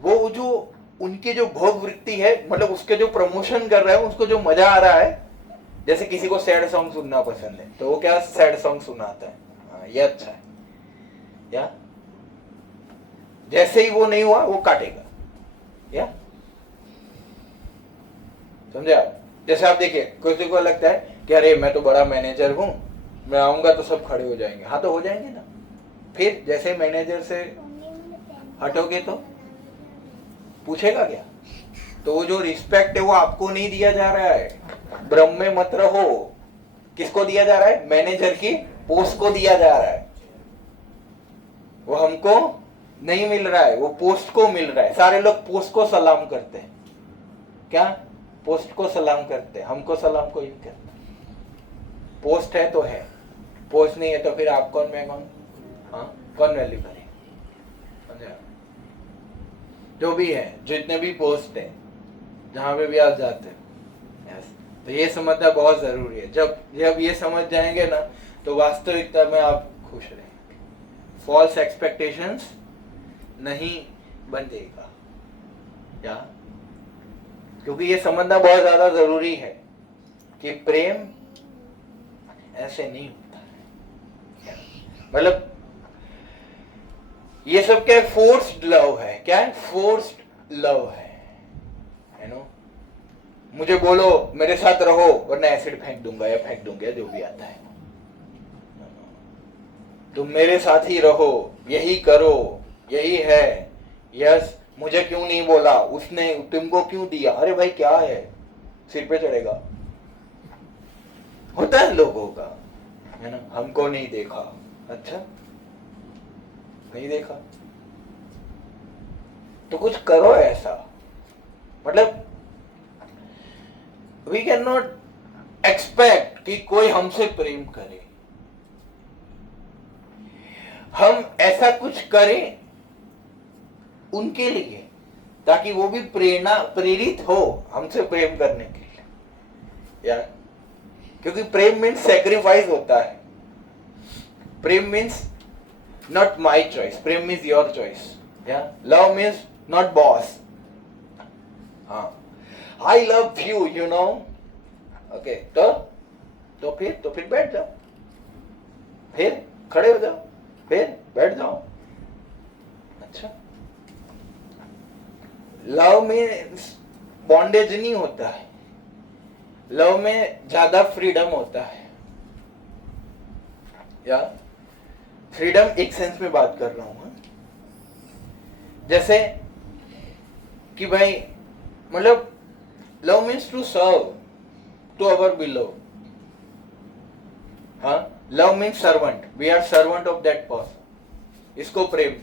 वो जो उनकी जो भोग वृत्ति है, मतलब उसके जो प्रमोशन कर रहा है, उसको जो मजा आ रहा है। जैसे किसी को सैड सॉन्ग सुनना पसंद है तो वो क्या सैड सॉन्ग सुनाता है, हाँ ये अच्छा है, या जैसे ही वो नहीं हुआ वो काटेगा, या समझे आप। जैसे आप देखिए किसी को लगता है कि अरे मैं तो बड़ा मैनेजर हूं, मैं आऊंगा तो सब खड़े हो जाएंगे, हाँ तो हो जाएंगे ना। फिर जैसे मैनेजर से हटोगे तो पूछेगा क्या। तो वो जो रिस्पेक्ट है वो आपको नहीं दिया जा रहा है, ब्रह्म में मत रहो। किसको दिया जा रहा है, मैनेजर की पोस्ट को दिया जा रहा है। वो हमको नहीं मिल रहा है, वो पोस्ट को मिल रहा है। सारे लोग पोस्ट को सलाम करते हैं, क्या पोस्ट को सलाम करते हैं, हमको सलाम कोई नहीं करता। पोस्ट है तो है, पोस्ट नहीं है तो फिर आप कौन मैं कौन, हाँ कौन वैल्यू करे। जो भी है, जितने भी पोस्ट है, जहां पे भी आप जाते हैं, तो ये समझना बहुत जरूरी है। जब ये समझ जाएंगे ना तो वास्तविकता में आप खुश रहेंगे। फॉल्स एक्सपेक्टेशंस नहीं बनेगा, या क्योंकि ये समझना बहुत ज्यादा जरूरी है कि प्रेम ऐसे नहीं होता है। मतलब ये सब क्या फोर्स्ड लव है, क्या है फोर्स्ड लव है, नो। मुझे बोलो मेरे साथ रहो वरना एसिड फेंक दूंगा या फेंक दूंगा, जो भी आता है। तुम मेरे साथ ही रहो, यही करो, यही है। यस, मुझे क्यों नहीं बोला उसने, तुमको क्यों दिया, अरे भाई क्या है, सिर पे चढ़ेगा। होता है लोगों का, है ना। हमको नहीं देखा, अच्छा नहीं देखा तो कुछ करो ऐसा। मतलब वी कैन नॉट एक्सपेक्ट कि कोई हमसे प्रेम करे। हम ऐसा कुछ करें उनके लिए ताकि वो भी प्रेरित हो हमसे प्रेम करने के लिए, या क्योंकि प्रेम मीन्स सेक्रीफाइस होता है। प्रेम मीन्स not my choice, प्रेम means your choice, yeah. Love means not boss, I love you, you know, okay. तो फिर बैठ जाओ, फिर खड़े हो जाओ, फिर बैठ जाओ। अच्छा, लव में बॉन्डेज नहीं होता है, लव में ज्यादा फ्रीडम होता है, या फ्रीडम एक सेंस में बात कर रहा हूं, जैसे कि भाई मतलब love means to serve to our below, हाँ। Love means servant, we are servant of that person, इसको प्रेम।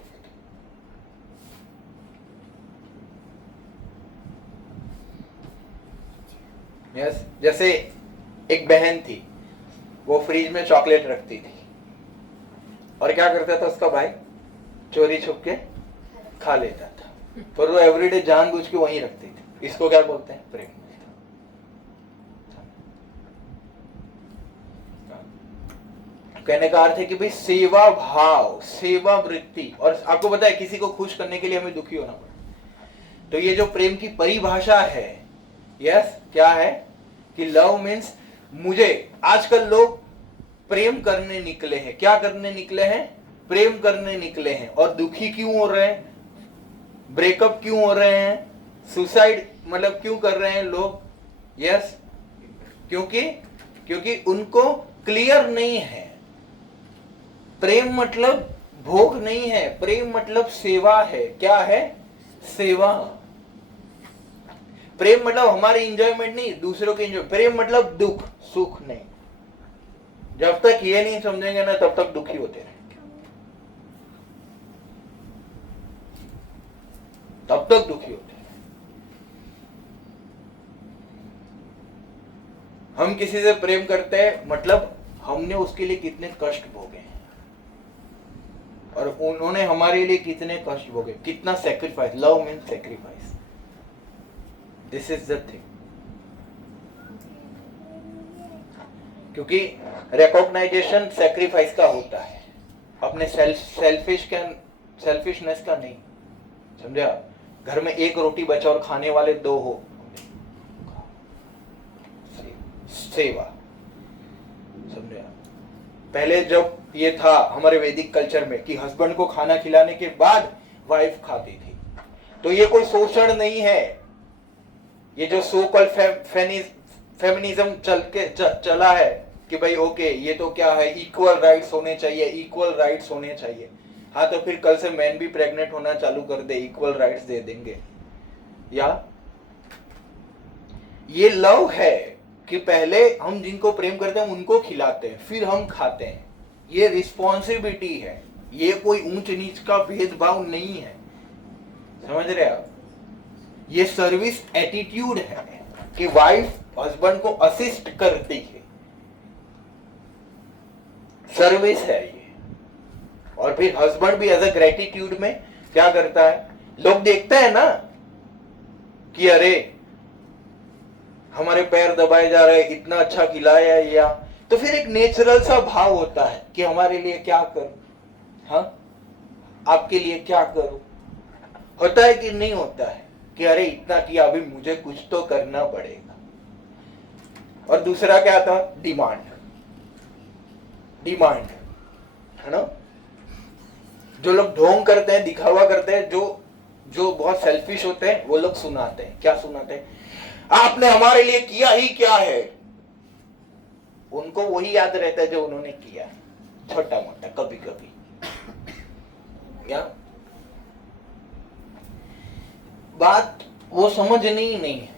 यस, जैसे एक बहन थी, वो फ्रिज में चॉकलेट रखती थी और क्या करता था उसका भाई, चोरी छुप के खा लेता था, पर वो एवरीडे जानबूझ के वहीं रखती थी। इसको क्या बोलते हैं, प्रेम। कहने का अर्थ है कि भाई सेवा भाव, सेवा वृत्ति। और आपको पता है किसी को खुश करने के लिए हमें दुखी होना पड़ता। तो ये जो प्रेम की परिभाषा है, यस, क्या है कि लव मीन्स मुझे, आजकल लोग प्रेम करने निकले हैं, क्या करने निकले हैं, प्रेम करने निकले हैं। और दुखी क्यों हो रहे हैं, ब्रेकअप क्यों हो रहे हैं, सुसाइड मतलब क्यों कर रहे हैं लोग, यस, क्योंकि क्योंकि उनको क्लियर नहीं है। प्रेम मतलब भोग नहीं है, प्रेम मतलब सेवा है। क्या है? सेवा। प्रेम मतलब हमारे इंजॉयमेंट नहीं, दूसरों के इंजॉय। प्रेम मतलब दुख, सुख नहीं। जब तक ये नहीं समझेंगे ना तब तक दुखी होते रहेंगे, तब तक दुखी होते रहेंगे। हम किसी से प्रेम करते हैं मतलब हमने उसके लिए कितने कष्ट भोगे हैं और उन्होंने हमारे लिए कितने कष्ट भोगे, कितना sacrifice. Love means sacrifice. This is the thing. क्योंकि रिकॉग्नाइजेशन सैक्रिफाइस का होता है, अपने सेल्फिशनेस का नहीं। समझे आप? घर में एक रोटी बचा और खाने वाले 2 हो, सेवा। समझे आप? पहले जब ये था हमारे वैदिक कल्चर में कि हस्बैंड को खाना खिलाने के बाद वाइफ खाती थी, तो ये कोई शोषण नहीं है। ये जो सो कॉल्ड फेमिनिज्म चला है कि भाई ओके ये तो क्या है, इक्वल राइट्स होने चाहिए, इक्वल राइट्स होने चाहिए। हाँ, तो फिर कल से मैन भी प्रेग्नेंट होना चालू कर दे, इक्वल राइट्स दे देंगे। या ये लव है कि पहले हम जिनको प्रेम करते हैं उनको खिलाते हैं, फिर हम खाते हैं। ये रिस्पॉन्सिबिलिटी है, ये कोई ऊंच नीच का भेदभाव नहीं है। समझ रहे आप? ये सर्विस एटीट्यूड है कि वाइफ हस्बैंड को असिस्ट करती है, सर्विस है ये। और फिर हस्बैंड भी एज अ ग्रेटिट्यूड में क्या करता है, लोग देखते हैं ना कि अरे हमारे पैर दबाए जा रहे, इतना अच्छा खिलाया, या तो फिर एक नेचुरल सा भाव होता है कि हमारे लिए क्या करूं, हाँ आपके लिए क्या करूं। होता है कि नहीं होता है कि अरे इतना किया, अभी मुझे कुछ तो करना पड़ेगा। और दूसरा क्या था? डिमांड। डिमांड है ना। जो लोग ढोंग करते हैं, दिखावा करते हैं, जो बहुत सेल्फिश होते हैं, वो लोग सुनाते हैं। क्या सुनाते हैं? आपने हमारे लिए किया ही क्या है। उनको वही याद रहता है जो उन्होंने किया, छोटा मोटा कभी कभी। क्या बात वो समझनी ही नहीं है।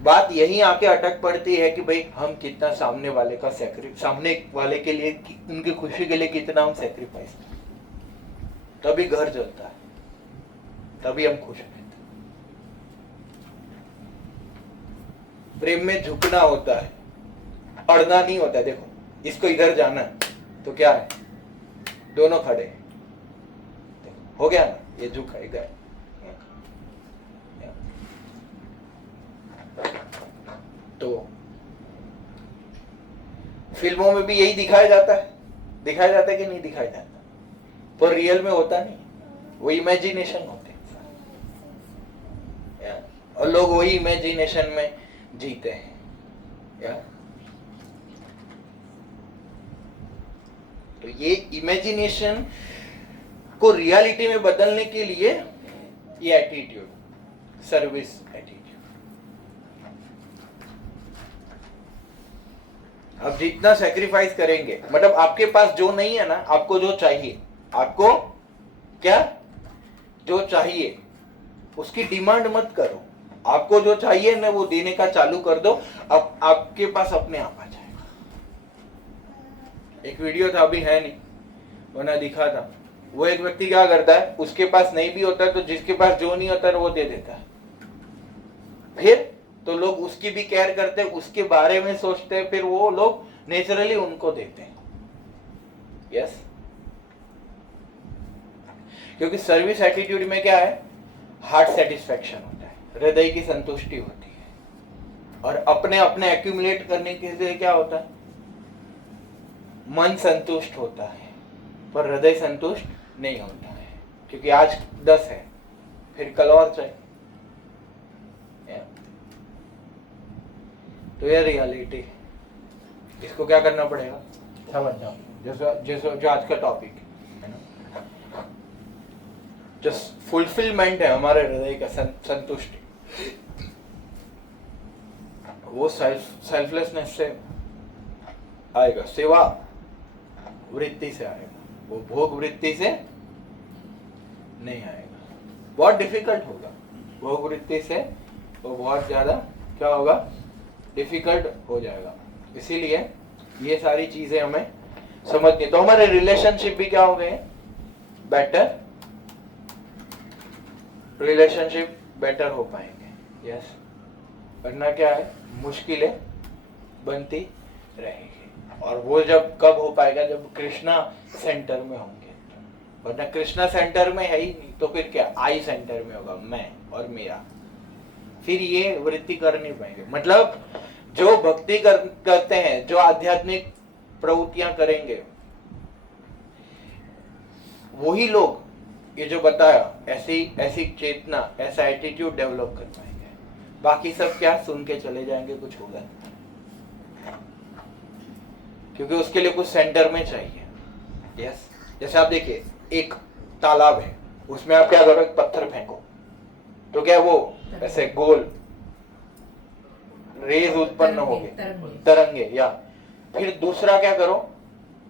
बात यही आके अटक पड़ती है कि भाई हम कितना सामने वाले का सामने वाले के लिए, उनकी खुशी के लिए कितना हम सेक्रीफाइस करते, तभी घर जलता है, तभी हम खुश रहते। प्रेम में झुकना होता है, अड़ना नहीं होता है। देखो इसको इधर जाना है तो क्या है, दोनों खड़े हैं, हो गया ना, ये झुकाएगा। तो फिल्मों में भी यही दिखाया जाता है कि नहीं दिखाया जाता, पर रियल में होता नहीं, वो इमेजिनेशन होते हैं और लोग वही इमेजिनेशन में जीते हैं। या तो ये इमेजिनेशन को रियलिटी में बदलने के लिए ये एटीट्यूड, सर्विस एटीट्यूड। आप जितना सेक्रीफाइस करेंगे, मतलब आपके पास जो नहीं है ना, आपको जो चाहिए, आपको क्या जो चाहिए उसकी डिमांड मत करो। आपको जो चाहिए ना वो देने का चालू कर दो, अब आपके पास अपने आप आ जाएगा। एक वीडियो था, अभी है नहीं, वरना दिखा था। वो एक व्यक्ति क्या करता है, उसके पास नहीं भी होता तो जिसके पास जो नहीं होता वो दे देता है। फिर तो लोग उसकी भी केयर करते, उसके बारे में सोचते, फिर वो लोग नेचुरली उनको देते हैं। यस, क्योंकि सर्विस एटीट्यूड में क्या है, हार्ट सेटिस्फैक्शन होता है, हृदय की संतुष्टि होती है। और अपने अपने एक्यूमुलेट करने के लिए क्या होता है, मन संतुष्ट होता है, पर हृदय संतुष्ट नहीं होता है, क्योंकि आज 10 है, फिर कल और चाहिए। तो ये रियलिटी, इसको क्या करना पड़ेगा, समझ जाओ, जो आज का टॉपिक है ना, जो फुलफिलमेंट है हमारे हृदय का, संतुष्टि। वो सेल्फलेसनेस से आएगा, सेवा वृत्ति से आएगा, वो भोग वृत्ति से नहीं आएगा। बहुत डिफिकल्ट होगा भोग वृत्ति से, वो बहुत ज्यादा क्या होगा, डिफिकल्ट हो जाएगा। इसीलिए ये सारी चीजें हमें समझनी, तो हमारे रिलेशनशिप भी क्या हो गए, बेटर रिलेशनशिप बेटर हो पाएंगे। यस, वरना क्या है, मुश्किलें बनती रहेंगी। और वो जब कब हो पाएगा, जब कृष्णा सेंटर में होंगे, वरना कृष्णा सेंटर में है ही नहीं, तो फिर क्या, आई सेंटर में होगा, मैं और मेरा, फिर ये वृत्ति कर नहीं पाएंगे। मतलब जो भक्ति करते हैं, जो आध्यात्मिक प्रवृत्तियां करेंगे, वही लोग ये जो बताया, ऐसी चेतना, ऐसा एटीट्यूड डेवलप कर पाएंगे। बाकी सब क्या, सुन के चले जाएंगे, कुछ होगा नहीं, क्योंकि उसके लिए कुछ सेंटर में चाहिए। यस, जैसे आप देखिए, एक तालाब है, उसमें आप क्या करो, एक पत्थर फेंको, तो क्या वो ऐसे गोल रेज उत्पन्न होंगे, तरंगे, या फिर दूसरा क्या करो,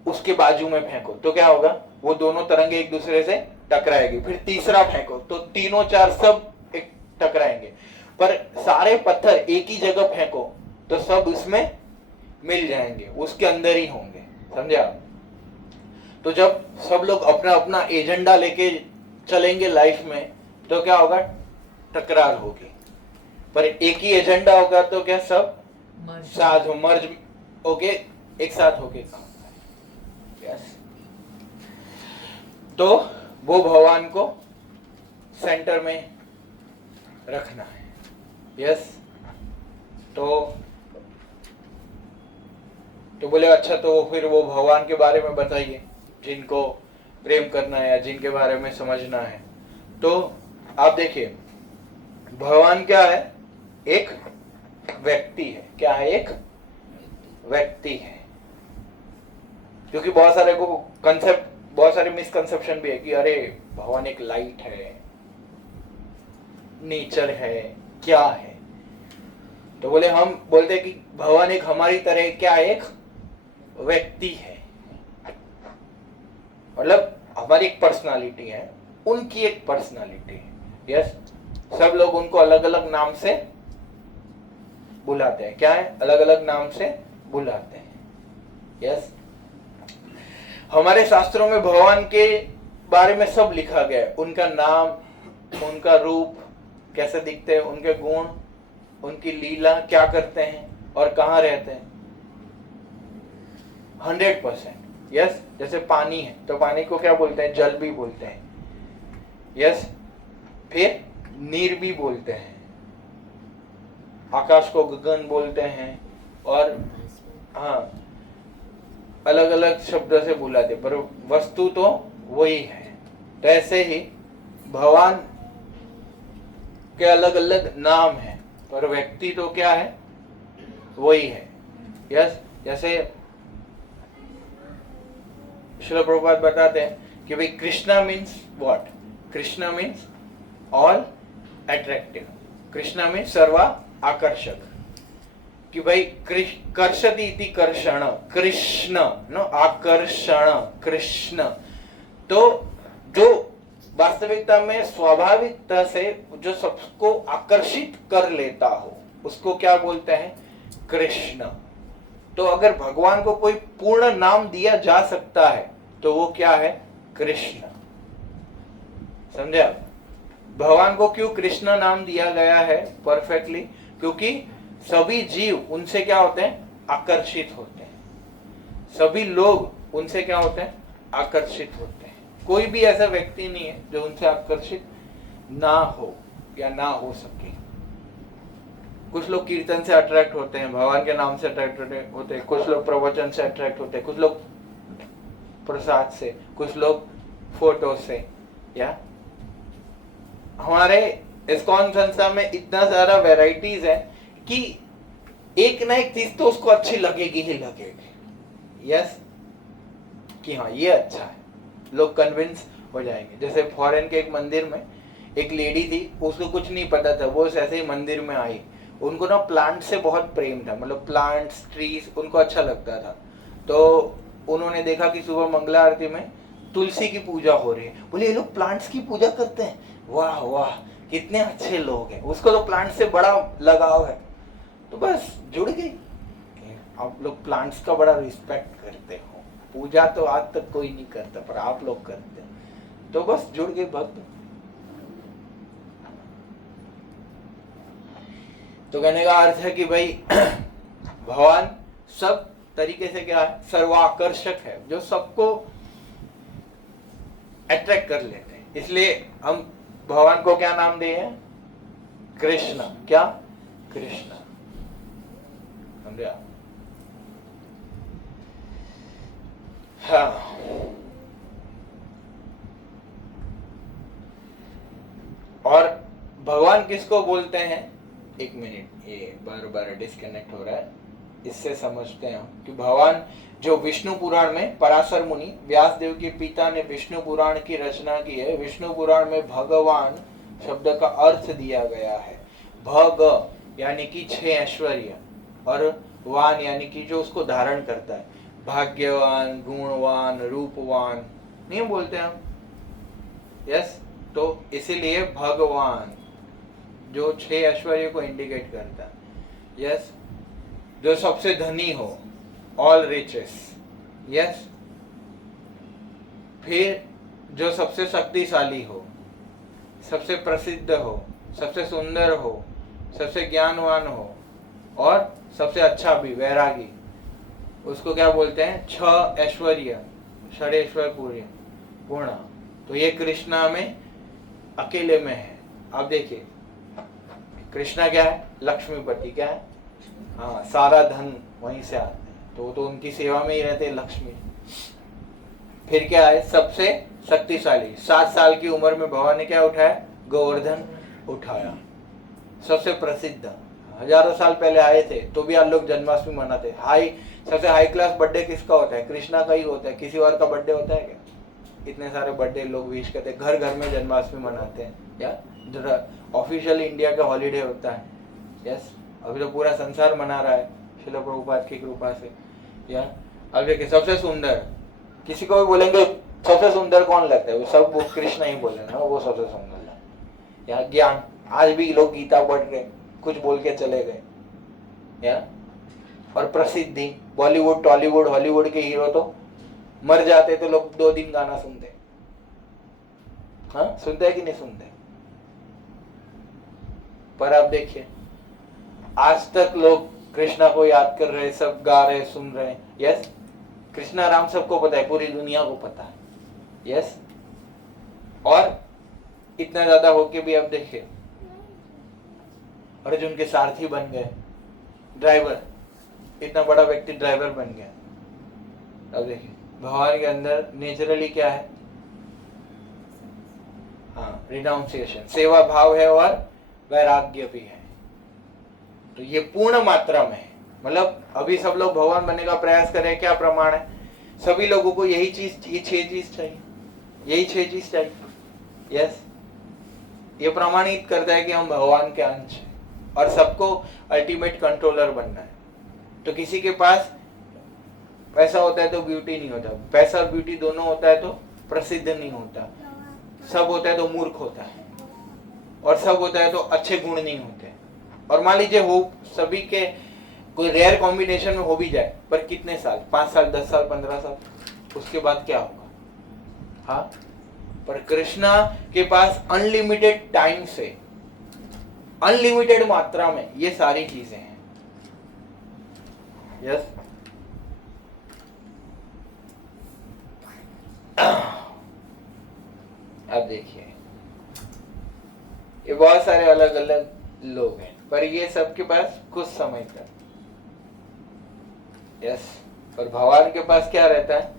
उसके बाजू में फेंको, तो क्या होगा, वो दोनों तरंगे एक दूसरे से टकराएगी। फिर तीसरा फेंको, तो तीनों चार सब एक टकराएंगे। पर सारे पत्थर एक ही जगह फेंको तो सब उसमें मिल जाएंगे, उसके अंदर ही होंगे। समझे आप? तो जब सब लोग अपना अपना एजेंडा लेके चलेंगे लाइफ में, तो क्या होगा, टकरार होगी। पर एक ही एजेंडा होगा तो क्या, सब साथ मर्ज होके एक साथ होके काम करें। यस, तो वो भगवान को सेंटर में रखना है। यस, तो बोले अच्छा, तो फिर वो भगवान के बारे में बताइए जिनको प्रेम करना है या जिनके बारे में समझना है। तो आप देखिए, भगवान क्या है, एक व्यक्ति है। क्या है? एक व्यक्ति है। क्योंकि बहुत सारे को कंसेप्ट, बहुत सारे मिसकंसेप्शन भी है कि अरे भगवान एक लाइट है, नेचर है, क्या है। तो बोले, हम बोलते हैं कि भगवान एक हमारी तरह क्या है, एक व्यक्ति है। मतलब हमारी एक पर्सनालिटी है, उनकी एक पर्सनालिटी है। यस, सब लोग उनको अलग अलग नाम से बुलाते हैं। क्या है? अलग अलग नाम से बुलाते हैं। यस, हमारे शास्त्रों में भगवान के बारे में सब लिखा गया है। उनका नाम, उनका रूप, कैसे दिखते हैं, उनके गुण, उनकी लीला, क्या करते हैं और कहाँ रहते हैं। 100%। यस, जैसे पानी है तो पानी को क्या बोलते हैं? जल भी बोलते हैं। यस, फिर नीर भी बोलते हैं, आकाश को गगन बोलते हैं, और हाँ, अलग अलग शब्दों से बुलाते, पर वस्तु तो वही है। तो ऐसे ही भगवान के अलग अलग नाम है, पर व्यक्ति तो क्या है? वही है। यस, जैसे श्रील प्रभुपाद बताते हैं कि भाई Krishna means what? Krishna means all attractive. Krishna means सर्वा आकर्षक। कि भाई कर्षति इति कर्षण, कृष्ण नो आकर्षण, कृष्ण। तो जो वास्तविकता में स्वाभाविकता से जो सबको आकर्षित कर लेता हो, उसको क्या बोलते हैं? कृष्ण। तो अगर भगवान को कोई पूर्ण नाम दिया जा सकता है तो वो क्या है? कृष्ण। समझे आप? भगवान को क्यों कृष्ण नाम दिया गया है परफेक्टली? क्योंकि सभी जीव उनसे क्या होते हैं? आकर्षित होते हैं। सभी लोग उनसे क्या होते हैं? आकर्षित होते हैं। कोई भी ऐसा व्यक्ति नहीं है जो उनसे आकर्षित ना हो या ना हो सके। कुछ लोग कीर्तन से अट्रैक्ट होते हैं, भगवान के नाम से अट्रैक्ट होते हैं, कुछ लोग प्रवचन से अट्रैक्ट होते हैं, कुछ लोग प्रसाद से, कुछ लोग फोटो से। या हमारे इस्कॉन संस्था में इतना सारा वैरायटीज है कि एक ना एक चीज तो उसको अच्छी लगेगी ही लगेगी। यस, कि हाँ ये अच्छा है, लोग कन्विंस हो जाएंगे। जैसे फॉरेन के एक मंदिर में एक लेडी थी, उसको कुछ नहीं पता था, वो ऐसे ही मंदिर में आई, उनको ना प्लांट से बहुत प्रेम था, मतलब प्लांट्स ट्रीज उनको अच्छा लगता था। तो उन्होंने देखा कि सुबह मंगला आरती में तुलसी की पूजा हो रही है, बोले ये लोग प्लांट्स की पूजा करते हैं, वाह वाह कितने अच्छे लोग हैं, उसको तो प्लांट से बड़ा लगाव है। तो बस जुड़ गई, आप लोग प्लांट्स का बड़ा रिस्पेक्ट करते हो, पूजा तो आज तक कोई नहीं करता पर आप लोग करते हो, तो बस जुड़ गए भक्त। तो कहने का अर्थ है कि भाई भगवान सब तरीके से क्या है, सर्वाकर्षक है, जो सबको अट्रैक्ट कर लेते हैं। इसलिए हम भगवान को क्या नाम दिए हैं, कृष्ण। क्या, कृष्ण, समझा? हाँ, और भगवान किसको बोलते हैं, एक मिनट, ये बार बार डिस्कनेक्ट हो रहा है, इससे समझते हैं कि भगवान जो विष्णु पुराण में पराशर मुनि व्यास देव के पिता ने विष्णु पुराण की रचना की है। विष्णु पुराण में भगवान शब्द का अर्थ दिया गया है। भग यानी कि 6 ऐश्वर्य, और वान यानी कि जो उसको धारण करता है, भाग्यवान, गुणवान, रूपवान, नहीं बोलते हम, यस। तो इसीलिए भगवान जो 6 ऐश्वर्य को इंडिकेट करता है, यस। जो सबसे धनी हो, ऑल रिचेस, यस। फिर जो सबसे शक्तिशाली हो, सबसे प्रसिद्ध हो, सबसे सुंदर हो, सबसे ज्ञानवान हो, और सबसे अच्छा भी, वैरागी, उसको क्या बोलते हैं, 6 ऐश्वर्य, षडेश्वर पूर्य गुण। तो ये कृष्णा में अकेले में है। आप देखिए कृष्णा क्या है, लक्ष्मीपति, क्या है, हाँ, सारा धन वहीं से आता है, तो उनकी सेवा में ही रहते लक्ष्मी। फिर क्या है, सबसे शक्तिशाली, 7 साल की उम्र में भगवान ने क्या उठाया, गोवर्धन उठाया। सबसे प्रसिद्ध, हजारों साल पहले आए थे तो भी आप लोग जन्माष्टमी मनाते। सबसे हाई क्लास बर्थडे किसका होता है, कृष्णा का ही होता है, किसी और का बर्थडे होता है क्या? इतने सारे बर्थडे लोग विश करते हैं, घर घर में जन्माष्टमी मनाते हैं, या ऑफिशियल इंडिया का हॉलीडे होता है, यस। अभी तो पूरा संसार मना रहा है श्रील प्रभुपाद की कृपा से, या। अब देखिए सबसे सुंदर, किसी को भी बोलेंगे सबसे सुंदर कौन लगता है, वो सब वो कृष्ण ही बोलेंगे ना, वो सबसे सुंदर है। या ज्ञान, आज भी लोग गीता पढ़ के कुछ बोल के चले गए, या। और प्रसिद्धि, बॉलीवुड, टॉलीवुड, हॉलीवुड के हीरो तो मर जाते तो लोग 2 दिन गाना सुनते, हाँ, सुनते हैं कि नहीं सुनते? पर आप देखिए आज तक लोग कृष्णा को याद कर रहे, सब गा रहे, सुन रहे, यस। कृष्णा राम सबको पता है, पूरी दुनिया को पता है, यस। और इतना ज्यादा होके भी अब देखिए अर्जुन के सारथी बन गए, ड्राइवर, इतना बड़ा व्यक्ति ड्राइवर बन गया। अब देखिए भगवान के अंदर नेचुरली क्या है, हाँ, रिनाउंसिएशन, सेवा भाव है और वैराग्य भी है। तो ये पूर्ण मात्रा में है, मतलब अभी सब लोग भगवान बनने का प्रयास कर रहे हैं, क्या प्रमाण है, सभी लोगों को यही चीज, ये 6 चीज चाहिए, यही 6 चीज चाहिए, यस। ये प्रमाणित करता है कि हम भगवान के अंश हैं और सबको अल्टीमेट कंट्रोलर बनना है। तो किसी के पास पैसा होता है तो ब्यूटी नहीं होता, पैसा और ब्यूटी दोनों होता है तो प्रसिद्ध नहीं होता, सब होता है तो मूर्ख होता है, और सब होता है तो अच्छे गुण नहीं होते। और मान लीजिए हो सभी के कोई रेयर कॉम्बिनेशन में हो भी जाए, पर कितने साल, 5 साल, 10 साल, 15 साल, उसके बाद क्या होगा, हाँ। पर कृष्णा के पास अनलिमिटेड टाइम से, अनलिमिटेड मात्रा में ये सारी चीजें हैं, यस। अब देखिए ये बहुत सारे अलग अलग लोग हैं, पर ये सबके पास कुछ समय तक, यस। और भगवान के पास क्या रहता है,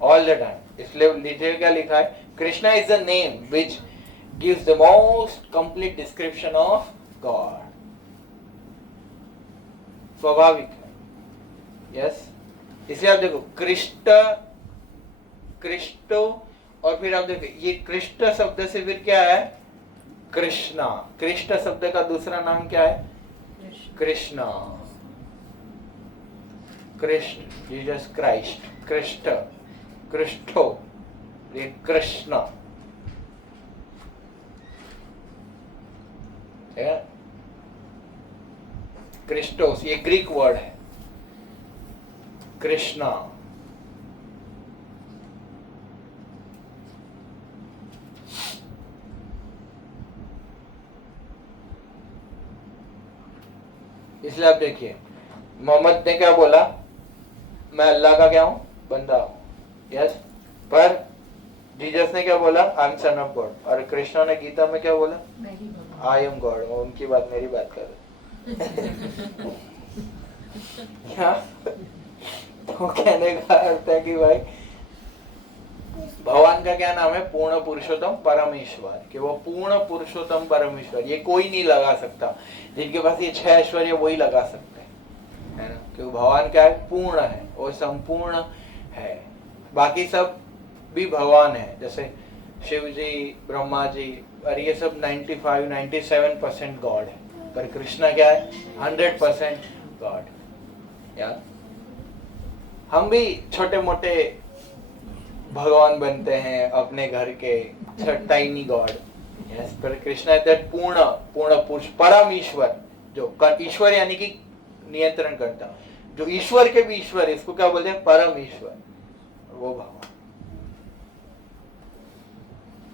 ऑल द टाइम। इसलिए नीचे क्या लिखा है, Krishna is the name which gives the most complete description of God. स्वाभाविक है, यस। इसलिए आप देखो कृष्टो, और फिर आप देखो ये कृष्ण शब्द से फिर क्या है, कृष्णा। कृष्ण शब्द का दूसरा नाम क्या है? कृष्णा। कृष्ण, जीसस क्राइस्ट, कृष्ण, कृष्णो, ये कृष्ण है। क्रिस्टोस ये ग्रीक वर्ड है, कृष्णा। इसलिए आप देखिए, मोहम्मद ने क्या बोला? मैं अल्लाह का क्या हूं? बंदा हूं। यस। पर जीसस ने क्या बोला? I am son of God. और कृष्ण ने गीता में क्या बोला? I am God. उनकी बात मेरी बात कर क्या? तो कहने का अर्थ है कि भाई भगवान का क्या नाम है? पूर्ण पुरुषोत्तम परमेश्वर। कि वो पूर्ण पुरुषोत्तम परमेश्वर, ये कोई नहीं लगा सकता। जिनके पास ये 6 ऐश्वर्य वही लगा सकते हैं, है ना? क्योंकि भगवान क्या है? पूर्ण है, वो संपूर्ण है। बाकी सब भी भगवान है, जैसे शिव जी, ब्रह्मा जी, और ये सब 95-97% गॉड है। पर कृष्णा क्या है? 100% गॉड। या हम भी छोटे मोटे भगवान बनते हैं अपने घर के, टाइनी गॉड। यस। पर कृष्णा है दैट पूर्ण पूर्ण पुरुष, परम ईश्वर। जो ईश्वर यानी कि नियंत्रण करता, जो ईश्वर के भी ईश्वर, इसको क्या बोलते हैं? परम ईश्वर, वो भगवान।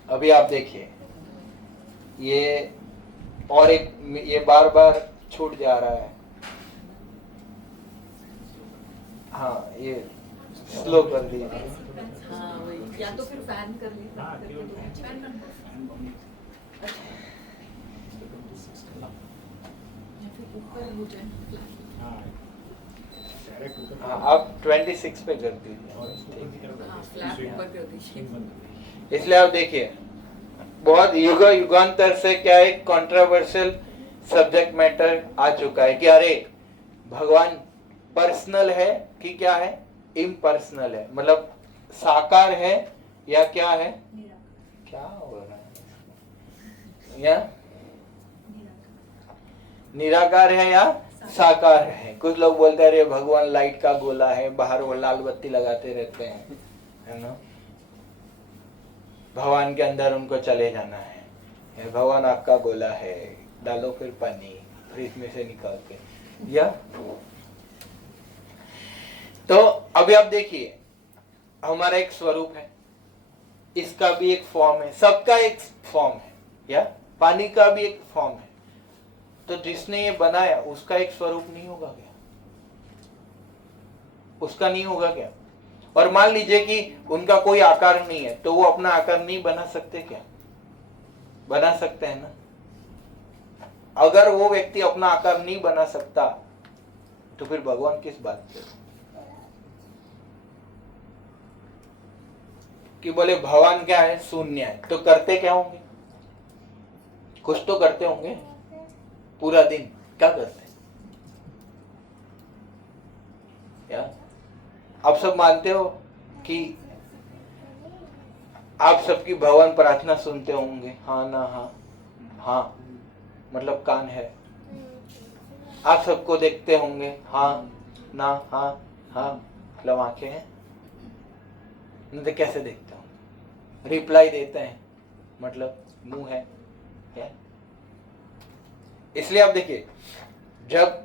अभी आप देखिए, ये और एक, ये बार बार छूट जा रहा है। हाँ, ये स्लो कर दीजिए। हाँ वही, या तो फिर फैन कर लीजिए। ऊपर हो जाए। हाँ, आप 26 पे कर दीजिए। हाँ, फ्लैप ऊपर कर दीजिए। इसलिए आप देखिए, बहुत युगांतर से क्या एक कंट्रोवर्शियल सब्जेक्ट मैटर आ चुका है कि अरे भगवान पर्सनल है कि क्या है? इम्पर्सनल है। मतलब साकार है या क्या है? क्या हो रहा है? या निराकार है या साकार है? कुछ लोग बोलते हैं अरे भगवान लाइट का गोला है, बाहर वो लाल बत्ती लगाते रहते हैं, है ना? भगवान के अंदर उनको चले जाना है। भगवान आपका गोला है, डालो फिर पानी फ्रिज में से निकाल के। या तो अभी आप देखिए, हमारा एक स्वरूप है, इसका भी एक फॉर्म है, सबका एक फॉर्म है। या पानी का भी एक फॉर्म है। तो जिसने ये बनाया उसका एक स्वरूप नहीं होगा क्या? उसका नहीं होगा क्या? और मान लीजिए कि उनका कोई आकार नहीं है, तो वो अपना आकार नहीं बना सकते क्या? बना सकते हैं ना। अगर वो व्यक्ति अपना आकार नहीं बना सकता तो फिर भगवान किस बात पे? कि बोले भगवान क्या है? शून्य है। तो करते क्या होंगे? कुछ तो करते होंगे। पूरा दिन क्या करते? या आप सब मानते हो कि आप सबकी भगवान प्रार्थना सुनते होंगे? हाँ ना? हाँ हाँ मतलब कान है। आप सबको देखते होंगे? हाँ ना? हाँ हाँ मतलब आंखें हैं। नहीं तो कैसे देखते होंगे? रिप्लाई देते हैं मतलब मुंह है। इसलिए आप देखिए, जब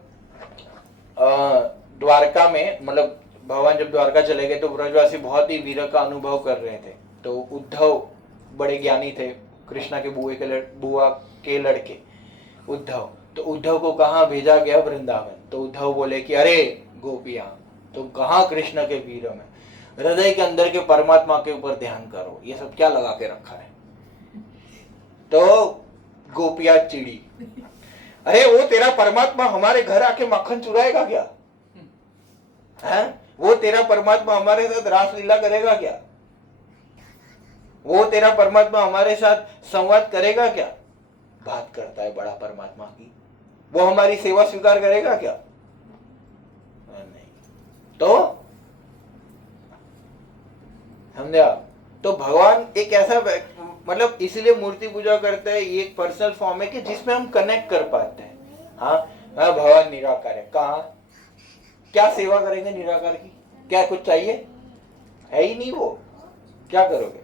द्वारका में, मतलब भगवान जब द्वारका चले गए तो ब्रजवासी बहुत ही वीर का अनुभव कर रहे थे। तो उद्धव बड़े ज्ञानी थे, कृष्णा के बुआ के लड़के उद्धव। तो उद्धव को कहाँ भेजा गया? वृंदावन। तो उद्धव बोले कि अरे गोपियां, तो कहाँ कृष्ण के वीर में? हृदय के अंदर के परमात्मा के ऊपर ध्यान करो, ये सब क्या लगा के रखा है? तो गोपियां चिड़ी, अरे वो तेरा परमात्मा हमारे घर आके मक्खन चुराएगा क्या? है? वो तेरा परमात्मा हमारे साथ रासलीला करेगा क्या? वो तेरा परमात्मा हमारे साथ संवाद करेगा क्या? बात करता है बड़ा परमात्मा की, वो हमारी सेवा स्वीकार करेगा क्या? नहीं। तो समझे आप? तो भगवान एक ऐसा मतलब इसलिए मूर्ति पूजा करते हैं, ये एक पर्सनल फॉर्म है कि जिसमें हम कनेक्ट कर पाते हैं। हाँ हाँ, भगवान निराकार है, कहाँ क्या सेवा करेंगे निराकार की? क्या कुछ चाहिए? है ही नहीं, वो क्या करोगे?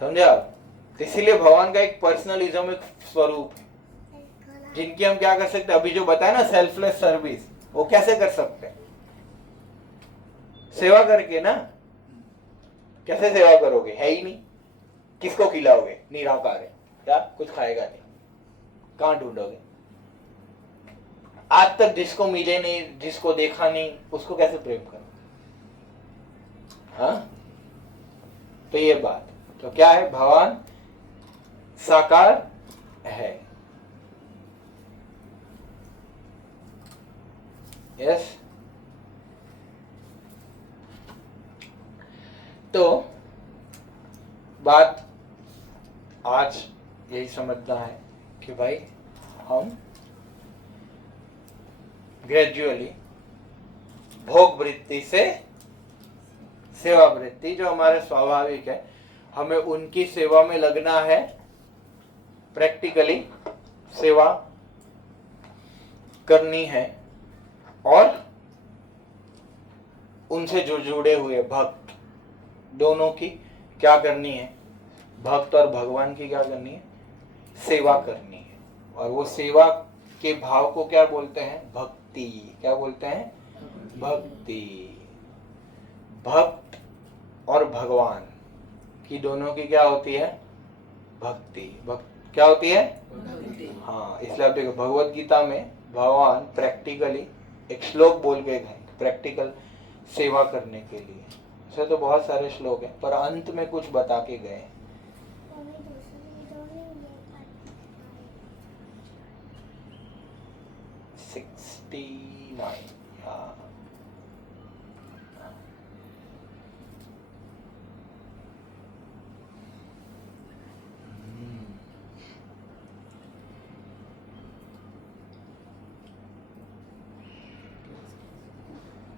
समझे आप? इसीलिए भगवान का एक पर्सनलिज्म, एक स्वरूप है जिनकी हम क्या कर सकते हैं। अभी जो बताया ना सेल्फलेस सर्विस, वो कैसे कर सकते हैं? सेवा करके ना। कैसे सेवा करोगे? है ही नहीं, किसको खिलाओगे? निराकार है, क्या कुछ खाएगा नहीं, कहां ढूंढोगे? आज तक जिसको मिले नहीं, जिसको देखा नहीं, उसको कैसे प्रेम करो? हाँ, तो ये बात तो क्या है, भगवान साकार है। यस, तो बात आज यही समझना है कि भाई हम ग्रेजुअली भोग वृत्ति से सेवा वृत्ति, जो हमारे स्वाभाविक है, हमें उनकी सेवा में लगना है। प्रैक्टिकली सेवा करनी है और उनसे जो जुड़े हुए भक्त दोनों की क्या करनी है? भक्त और भगवान की क्या करनी है? सेवा करनी है। और वो सेवा के भाव को क्या बोलते हैं? भक्ति। क्या बोलते हैं? भक्ति। भक्त और भगवान की दोनों की क्या होती है? भक्ति। भक्त क्या होती है? हाँ, इसलिए आप देखो भगवत गीता में भगवान प्रैक्टिकली एक श्लोक बोल के गए, प्रैक्टिकल सेवा करने के लिए। ऐसे तो बहुत सारे श्लोक हैं, पर अंत में कुछ बता के गए।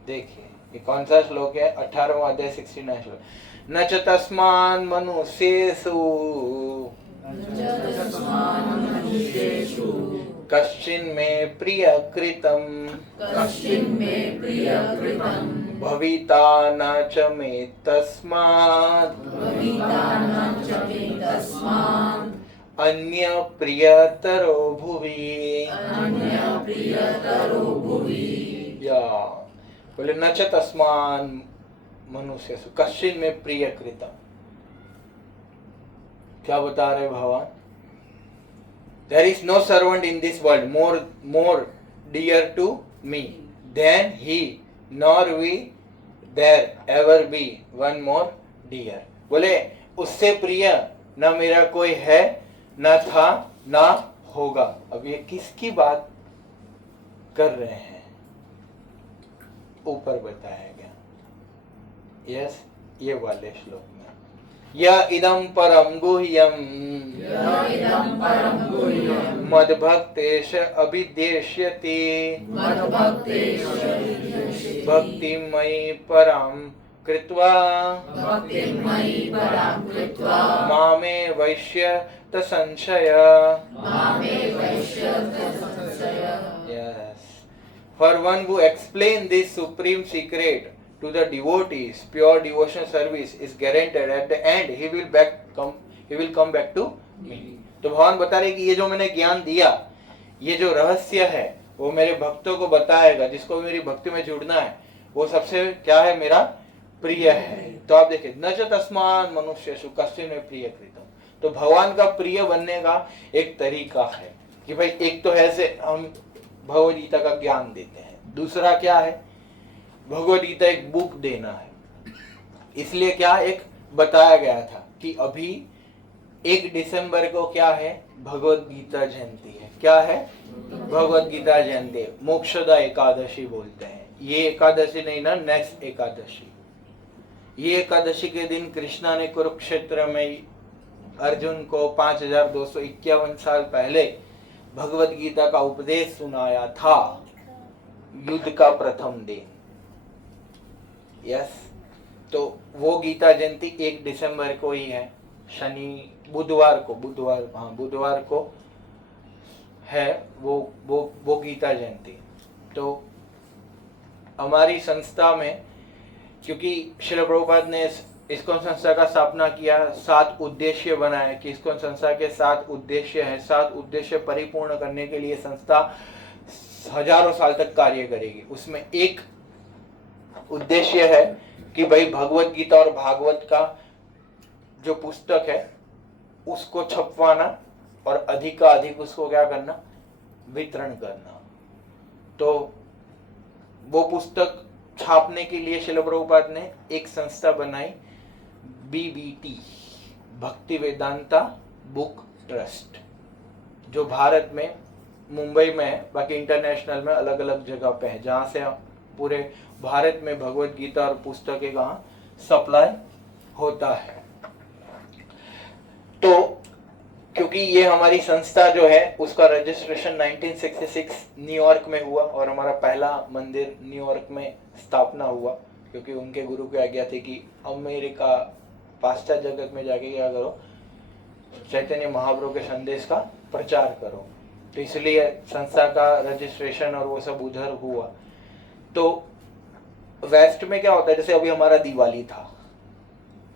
देखिए ये कौन सा श्लोक है? 18वां अध्याय 69 श्लोक। न च तस्मान् मनुष्येषु कश्चिन्मे प्रियकृतं भविता न च मे तस्मात् अन्य प्रियतरो भुवि। या बोले न च तस्मान् मनुष्येषु कश्चिन् मे प्रियकृतं। क्या बता रहे भगवान? There is no servant in this world more dear to me than he, nor will there ever be one more dear. बोले उससे प्रिय न मेरा कोई है, न था, न होगा। अब ये किसकी बात कर रहे हैं? ऊपर बताया गया। यस, ये वाले श्लोक में य इदं परम गुह्यं मद्भक्तेश अभिदेश्यते भक्तिमयि परां कृत्वा मामे वैश्यत संशय। Yes. For one who explains this supreme secret to the devotees, pure devotional service is guaranteed at the end he will come back to me. तो भगवान बता रहे कि ये जो मैंने ज्ञान दिया, ये जो रहस्य है, वो मेरे भक्तों को बताएगा। जिसको मेरी भक्ति में जुड़ना है वो सबसे क्या है? मेरा प्रिय है। तो आप देखिए न च तस्मान् मनुष्येषु कश्चिन् मे प्रियकृतं। तो भगवान का प्रिय बनने का एक तरीका है कि भाई एक तो ऐसे हम भगवद गीता का ज्ञान देते हैं, दूसरा क्या है? भगवद गीता एक बुक देना है। इसलिए क्या एक बताया गया था कि अभी 1 दिसंबर को क्या है? भगवद गीता जयंती है। क्या है? भगवद गीता जयंती। मोक्षदा एकादशी बोलते हैं। ये एकादशी नहीं ना, नेक्स्ट एकादशी। ये एकादशी के दिन कृष्णा ने कुरुक्षेत्र में अर्जुन को 5251 साल पहले भगवद गीता का उपदेश सुनाया था, युद्ध का प्रथम दिन। यस, तो वो गीता जयंती 1 दिसंबर को ही है, बुधवार को है वो गीता जयंती। तो हमारी संस्था में, क्योंकि श्रील प्रभुपाद ने इस्कॉन संस्था का स्थापना किया, 7 उद्देश्य बनाए कि इस्कॉन संस्था के 7 उद्देश्य हैं, 7 उद्देश्य परिपूर्ण करने के लिए संस्था हजारों साल तक कार्य करेगी। उसमें एक उद्देश्य है कि भाई भगवत गीता और भागवत का जो पुस्तक है उसको छपवाना और अधिक का अधिक उसको क्या करना, वितरण करना। तो वो पुस्तक छापने के लिए श्रील प्रभुपाद ने एक संस्था बनाई, BVT, भक्ति वेदांता बुक ट्रस्ट, जो भारत में मुंबई में है, बाकी इंटरनेशनल में अलग अलग जगह पे है, जहाँ से पूरे भारत में भगवत गीता और पुस्तकें कहाँ सप्लाई होता है। तो क्योंकि ये हमारी संस्था जो है उसका रजिस्ट्रेशन 1966 न्यूयॉर्क में हुआ और हमारा पहला मंदिर न्यूयॉर्क में स्थापना हुआ, क्योंकि उनके गुरु की आज्ञा थी कि अमेरिका पाश्चात्य जगत में जाके क्या करो, चैतन्य महाप्रभु के संदेश का प्रचार करो। तो इसलिए संस्था का रजिस्ट्रेशन और वो सब उधर हुआ। तो वेस्ट में क्या होता है, जैसे अभी हमारा दिवाली था,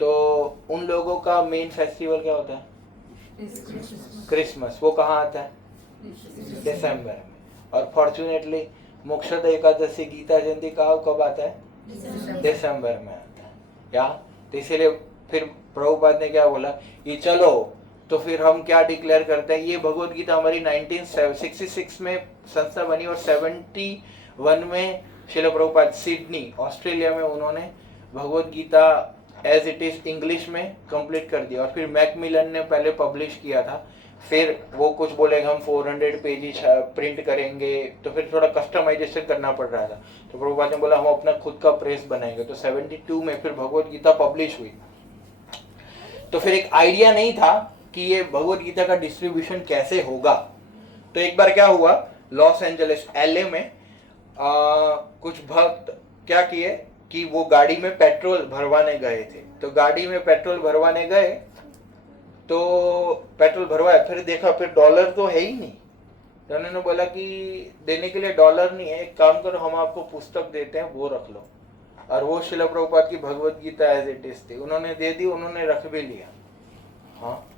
तो उन लोगों का मेन फेस्टिवल क्या होता है, क्रिसमस। वो कहाँ आता है, दिसंबर में। और फॉर्चुनेटली मोक्षदा एकादशी गीता जयंती कब आता है, दिसंबर में आता है या। तो इसीलिए फिर प्रभुपाद ने क्या बोला कि चलो, तो फिर हम क्या डिक्लेयर करते हैं, ये भगवत गीता हमारी 1966 में संस्था बनी और 71 में श्रील प्रभुपाद सिडनी ऑस्ट्रेलिया में उन्होंने Bhagavad Gita as it is English में कंप्लीट कर दिया। और फिर मैकमिलन ने पहले पब्लिश किया था, फिर वो कुछ बोले हम 400 पेज प्रिंट करेंगे, तो फिर थोड़ा कस्टमाइजेशन करना पड़ रहा था। तो प्रभुपाद ने बोला हम अपना खुद का प्रेस बनाएंगे। तो 72 में फिर भगवत गीता पब्लिश हुई। तो फिर एक आइडिया नहीं था कि ये भगवत गीता का डिस्ट्रीब्यूशन कैसे होगा। तो एक बार क्या हुआ, लॉस एंजलिस LA में कुछ भक्त क्या किए कि वो गाड़ी में पेट्रोल भरवाने गए थे। तो गाड़ी में पेट्रोल भरवाने गए, तो पेट्रोल भरवाया, फिर देखा फिर डॉलर तो है ही नहीं। तो उन्होंने बोला कि देने के लिए डॉलर नहीं है, एक काम करो हम आपको पुस्तक देते हैं, वो रख लो। और वो श्रील प्रभुपाद की भगवत गीता एज इट इज थी, उन्होंने दे दी, उन्होंने रख भी लिया। हाँ,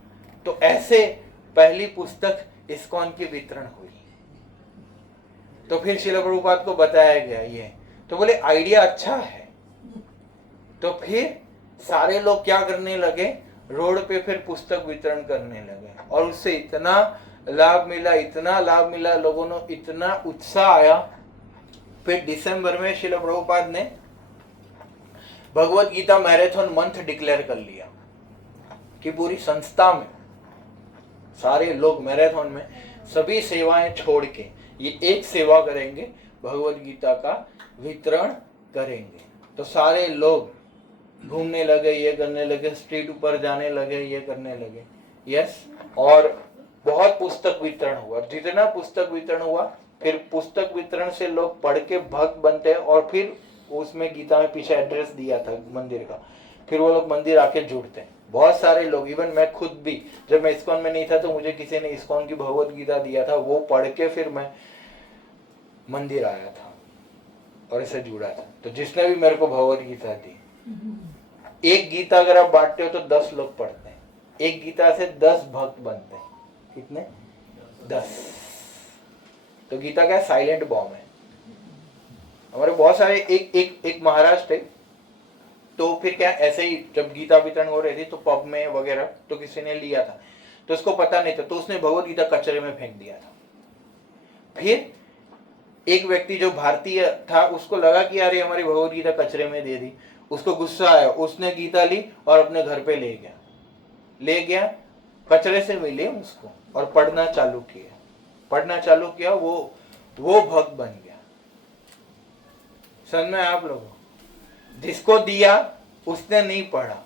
तो ऐसे पहली पुस्तक इस्कॉन की वितरण हुई। तो फिर श्रील प्रभुपाद को बताया गया ये, तो बोले आइडिया अच्छा है। तो फिर सारे लोग क्या करने लगे, रोड पे फिर पुस्तक वितरण करने लगे और उससे इतना लाभ मिला, लोगों ने इतना उत्साह आया। फिर दिसंबर में श्रील प्रभुपाद ने Bhagavad Gita marathon month declare कर लिया कि पूरी संस्था में सारे लोग मैराथन में सभी सेवाएं छोड़ के ये एक सेवा करेंगे, भगवत गीता का वितरण करेंगे। तो सारे लोग घूमने लगे, ये करने लगे, स्ट्रीट ऊपर जाने लगे, ये करने लगे। यस, और बहुत पुस्तक वितरण हुआ। जितना पुस्तक वितरण हुआ, फिर पुस्तक वितरण से लोग पढ़ के भक्त बनते हैं और फिर उसमें गीता में पीछे एड्रेस दिया था मंदिर का, फिर वो लोग मंदिर आके जुड़ते हैं। बहुत सारे लोग, इवन मैं खुद भी, जब मैं इस्कॉन में नहीं था तो मुझे किसी ने इस्कॉन की भगवत गीता दिया था, वो पढ़ के फिर मैं मंदिर आया था और इसे जुड़ा था। तो जिसने भी मेरे को भगवत गीता दी, एक गीता अगर आप बांटते हो तो 10 लोग पढ़ते हैं, एक गीता से 10 भक्त बनते हैं। कितने? 10। तो गीता का साइलेंट बॉम्ब है। हमारे बहुत सारे एक महाराष्ट्र है, तो फिर क्या ऐसे ही जब गीता वितरण हो रही थी तो पब में वगैरह तो किसी ने लिया था, तो उसको पता नहीं था, तो उसने भगवत गीता कचरे में फेंक दिया था। फिर एक व्यक्ति जो भारतीय था उसको लगा कि यार ये हमारी भगवत गीता कचरे में दे दी, उसको गुस्सा आया, उसने गीता ली और अपने घर पे ले गया, कचरे से मिले उसको और पढ़ना चालू किया, वो भक्त बन गया। समझ में आप लोगों, जिसको दिया उसने नहीं पढ़ा,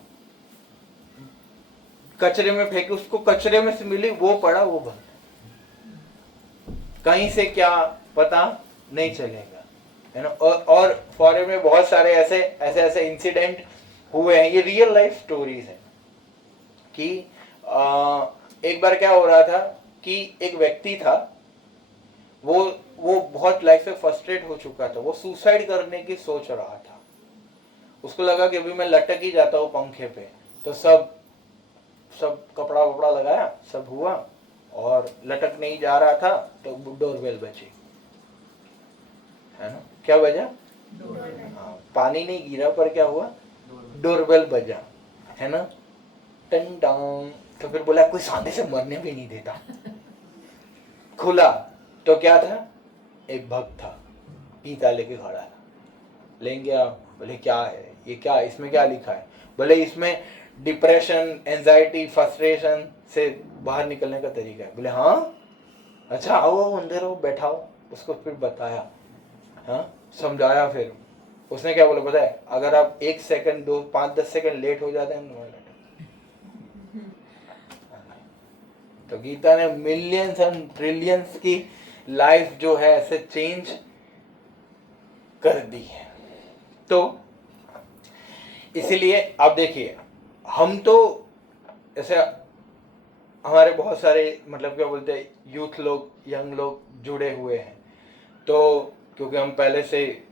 कचरे में फेंके, उसको कचरे में से मिली, वो पढ़ा, वो भक्त। कहीं से क्या पता नहीं चलेगा, है ना। और फॉरेन में बहुत सारे ऐसे इंसिडेंट हुए हैं, ये रियल लाइफ स्टोरीज हैं कि एक बार क्या हो रहा था कि एक व्यक्ति था, वो बहुत लाइफ से फ्रस्ट्रेट हो चुका था, वो सुसाइड करने की सोच रहा था। उसको लगा कि अभी मैं लटक ही जाता हूँ पंखे पे। तो सब कपड़ा वपड़ा लगाया, सब हुआ और लटक नहीं जा रहा था तो डोरबेल बजी, है ना? क्या बजा? हाँ, पानी नहीं गिरा पर क्या हुआ? डोरबेल बजा, है ना? टन टन। तो फिर बोला कोई सांधे से मरने भी नहीं देता। खुला तो क्या था? एक भक्त था, गीता लेके खड़ा था। लेंगे आप? बोले क्या है ये, क्या इसमें क्या लिखा है? बोले इसमें डिप्रेशन, एंजाइटी, फ्रस्ट्रेशन से बाहर निकलने का तरीका है। बोले हाँ, अच्छा आओ अंदर आओ, बैठाओ। उसको फिर बताया, हाँ समझाया। फिर उसने क्या बोला पता है? अगर आप 1 सेकंड 2 5 10 सेकंड लेट हो जाते हैं तो गीता ने मिलियंस एंड ट्रिलियंस की लाइफ जो है ऐसे चेंज कर दी है। तो इसीलिए आप देखिए, हम तो ऐसे हमारे बहुत सारे मतलब क्या बोलते हैं यूथ लोग, यंग लोग जुड़े हुए हैं। तो क्योंकि हम पहले से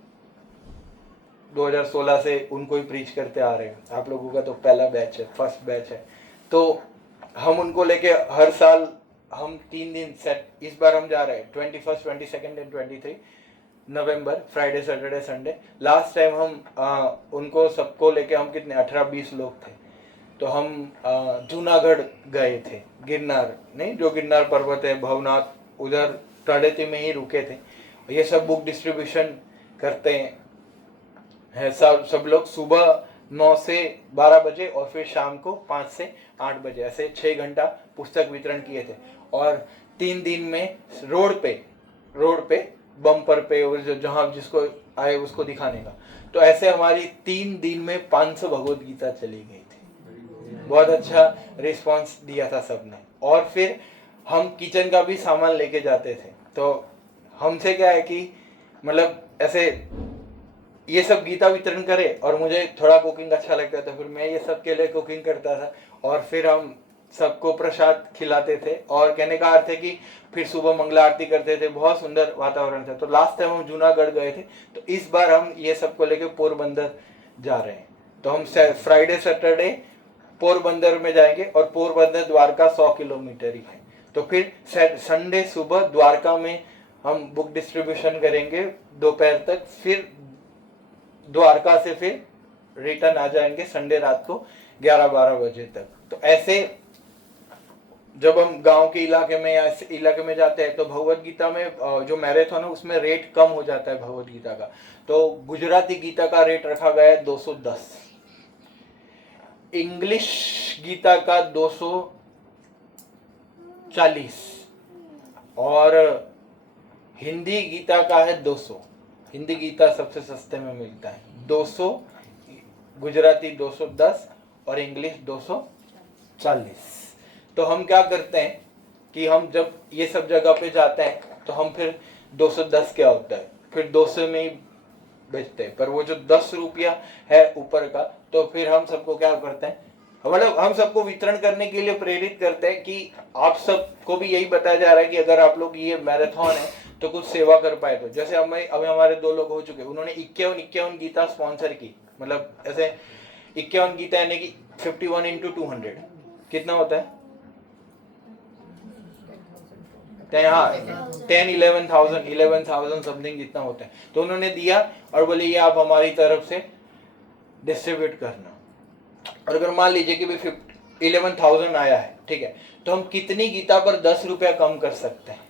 2016 से उनको ही प्रीच करते आ रहे हैं। आप लोगों का तो पहला बैच है, फर्स्ट बैच है। तो हम उनको लेके हर साल हम 3 दिन सेट, इस बार हम जा रहे हैं 21, 22 and 23 November, Friday Saturday Sunday. Last time हम उनको सबको लेके हम कितने 18-20 लोग थे। तो हम जूनागढ़ गए थे, गिरनार नहीं, जो गिरनार पर्वत है भवनाथ, उधर तड़ेती में ही रुके थे। ये सब बुक डिस्ट्रीब्यूशन करते हैं सब लोग, सुबह 9 से 12 बजे और फिर शाम को 5 से 8 बजे, ऐसे 6 घंटा पुस्तक वितरण किए थे। और 3 दिन में रोड पे बम्पर पे, और जहाँ जिसको आए उसको दिखाने का। तो ऐसे हमारी 3 दिन में 500 भगवत गीता चली गई थी। बहुत अच्छा रिस्पांस दिया था सबने। और फिर हम किचन का भी सामान लेके जाते थे। तो हमसे क्या है कि मतलब ऐसे ये सब गीता वितरण करे, और मुझे थोड़ा कुकिंग अच्छा लगता था, फिर मैं ये सब के लिए कुकिंग करता था और फिर हम सबको प्रसाद खिलाते थे। और कहने का अर्थ है कि फिर सुबह मंगला आरती करते थे, बहुत सुंदर वातावरण था। तो लास्ट टाइम हम जूनागढ़ गए थे, तो इस बार हम ये सबको लेके पोरबंदर जा रहे हैं। तो हम फ्राइडे सैटरडे पोरबंदर में जाएंगे, और पोरबंदर द्वारका 100 किलोमीटर ही है। तो फिर संडे सुबह द्वारका में हम बुक डिस्ट्रीब्यूशन करेंगे दोपहर तक, फिर द्वारका से फिर रिटर्न आ जाएंगे संडे रात को 11-12 बजे तक। तो ऐसे जब हम गांव के इलाके में या ऐसे इलाके में जाते हैं तो भगवत गीता में जो मैराथन है उसमें रेट कम हो जाता है भगवत गीता का। तो गुजराती गीता का रेट रखा गया है 210, इंग्लिश गीता का 240 और हिंदी गीता का है 200। हिंदी गीता सबसे सस्ते में मिलता है 200, गुजराती 210 और इंग्लिश 240। तो हम क्या करते हैं कि हम जब ये सब जगह पे जाते हैं तो हम फिर 210 क्या होता है, फिर 200 में ही बेचते हैं। पर वो जो 10 रुपया है ऊपर का, तो फिर हम सबको क्या करते हैं, मतलब हम सबको वितरण करने के लिए प्रेरित करते हैं कि आप सबको भी यही बताया जा रहा है कि अगर आप लोग ये मैराथन है तो कुछ सेवा कर पाए। तो जैसे अभी हमारे 2 लोग हो चुके, उन्होंने 51 गीता स्पॉन्सर की। मतलब ऐसे 51 गीता यानी कि 51 × 200 कितना होता है? 11,000 समथिंग जितना होता है। तो उन्होंने दिया और बोले ये आप हमारी तरफ से डिस्ट्रीब्यूट करना। और अगर मान लीजिए कि भाई 11,000 आया है, ठीक है, तो हम कितनी गीता पर 10 रुपया कम कर सकते हैं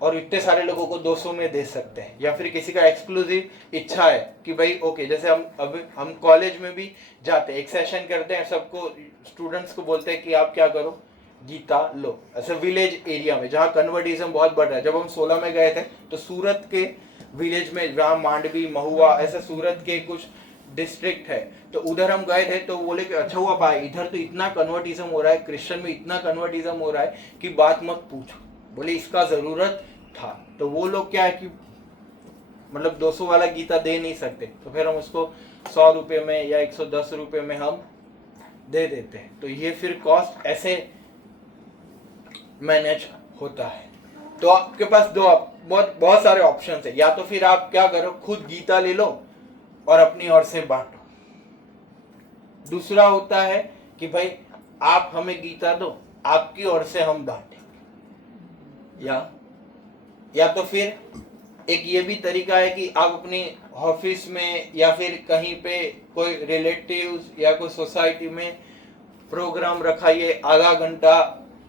और इतने सारे लोगों को 200 में दे सकते हैं। या फिर किसी का एक्सक्लूसिव इच्छा है कि भाई ओके, जैसे हम कॉलेज में भी जाते हैं, एक सेशन करते हैं, सबको स्टूडेंट्स को बोलते हैं कि आप क्या करो, गीता लो। ऐसे विलेज एरिया में जहाँ कन्वर्टिज्म बहुत बढ़ रहा है, जब हम 16 में गए थे तो सूरत के विलेज में, जहाँ मांडवी, महुआ, ऐसे सूरत के कुछ डिस्ट्रिक्ट है, तो उधर हम गए थे। तो बोले कि अच्छा हुआ भाई, इधर तो इतना कन्वर्टिज्म हो रहा है, क्रिश्चियन में इतना कन्वर्टिज्म हो रहा है कि बात मत पूछो। बोले इसका जरूरत था। तो वो लोग क्या है कि मतलब 200 वाला गीता दे नहीं सकते, तो फिर हम उसको 100 रुपये में या 110 रुपये में हम दे देते हैं। तो ये फिर कॉस्ट ऐसे मैनेज होता है। तो आपके पास बहुत सारे ऑप्शंस है। या तो फिर आप क्या करो, खुद गीता ले लो और अपनी ओर से बांटो। दूसरा होता है कि भाई आप हमें गीता दो, आपकी ओर से हम बांटेंगे। या तो फिर एक ये भी तरीका है कि आप अपनी ऑफिस में या फिर कहीं पे कोई रिलेटिव्स या कोई सोसाइटी में प्रोग्राम रखाइए, आधा घंटा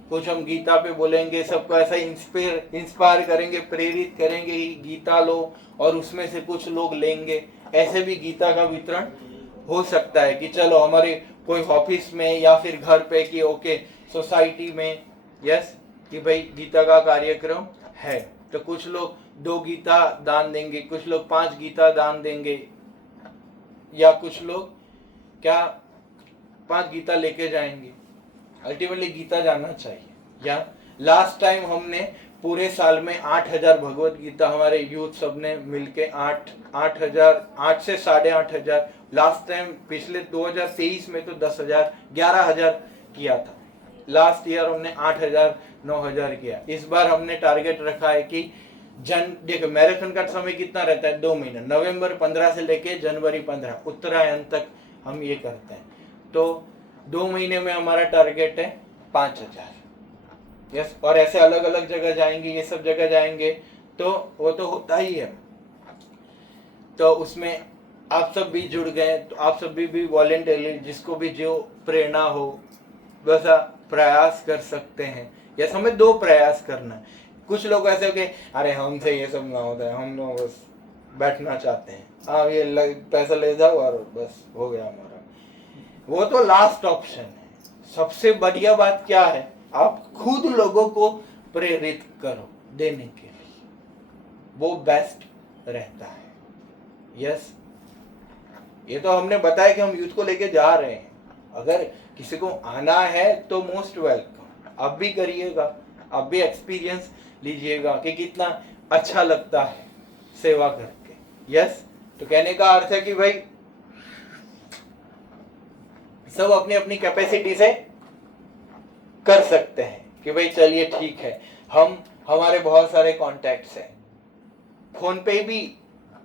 कुछ हम गीता पे बोलेंगे, सबको ऐसा इंस्पायर करेंगे, प्रेरित करेंगे कि गीता लो, और उसमें से कुछ लोग लेंगे। ऐसे भी गीता का वितरण हो सकता है कि चलो हमारे कोई ऑफिस में या फिर घर पे कि ओके सोसाइटी में यस कि भाई गीता का कार्यक्रम है, तो कुछ लोग 2 गीता दान देंगे, कुछ लोग 5 गीता दान देंगे, या कुछ लोग क्या 5 गीता लेके जाएंगे। अल्टीमेटली गीता जाना चाहिए। या लास्ट टाइम हमने पूरे साल में 8000 भगवत गीता हमारे यूथ सब ने मिलके 8 से 8,500, लास्ट टाइम पिछले 2023 में तो 10,000 11,000 किया था। लास्ट ईयर हमने 8,000 9,000 किया। इस बार हमने टारगेट रखा है कि देखो मैराथन का समय कितना रहता है, 2 महीना, नवंबर 15 से लेके जनवरी 15 उत्तरायण तक हम ये करते हैं। तो 2 महीने में हमारा टारगेट है 5,000। यस, और ऐसे अलग अलग जगह जाएंगे, ये सब जगह जाएंगे, तो वो तो होता ही है। तो उसमें आप सब भी जुड़ गए, तो आप सब भी वॉलेंटरली जिसको भी जो प्रेरणा हो वैसा प्रयास कर सकते हैं। यस, हमें 2 प्रयास करना है। कुछ लोग ऐसे हो कि अरे हमसे ये सब ना होता है, हम लोग बस बैठना चाहते हैं, हाँ ये पैसा ले जाओ और बस हो गया हमारा। वो तो लास्ट ऑप्शन है। सबसे बढ़िया बात क्या है, आप खुद लोगों को प्रेरित करो देने के लिए, वो बेस्ट रहता है। यस, ये तो हमने बताया कि हम यूथ को लेके जा रहे हैं। अगर किसी को आना है तो मोस्ट वेलकम, आप भी करिएगा, आप भी एक्सपीरियंस लीजिएगा कि कितना अच्छा लगता है सेवा करके। यस, तो कहने का अर्थ है कि भाई सब अपनी अपनी कैपेसिटी से कर सकते हैं कि भाई चलिए ठीक है। हमारे बहुत सारे कॉन्टैक्ट्स हैं। फोन पे भी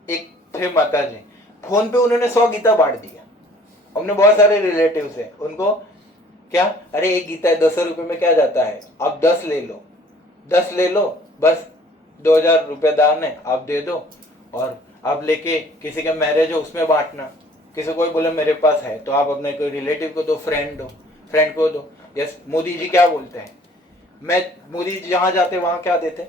एक थे माता जी, फोन पे उन्होंने 100 गीता बांट दिया। हमने बहुत सारे रिलेटिव्स हैं, उनको क्या, अरे एक गीता है 200 रुपये में क्या जाता है, आप 10 ले लो, 10 ले लो, बस 2,000 रुपये दान है, आप दे दो, और आप लेके किसी का मैरिज हो उसमें बांटना। किसी को बोले मेरे पास है, तो आप अपने कोई रिलेटिव को दो, फ्रेंड को दो। यस, मोदी जी क्या बोलते हैं, मोदी जी जहाँ जाते वहाँ क्या देते,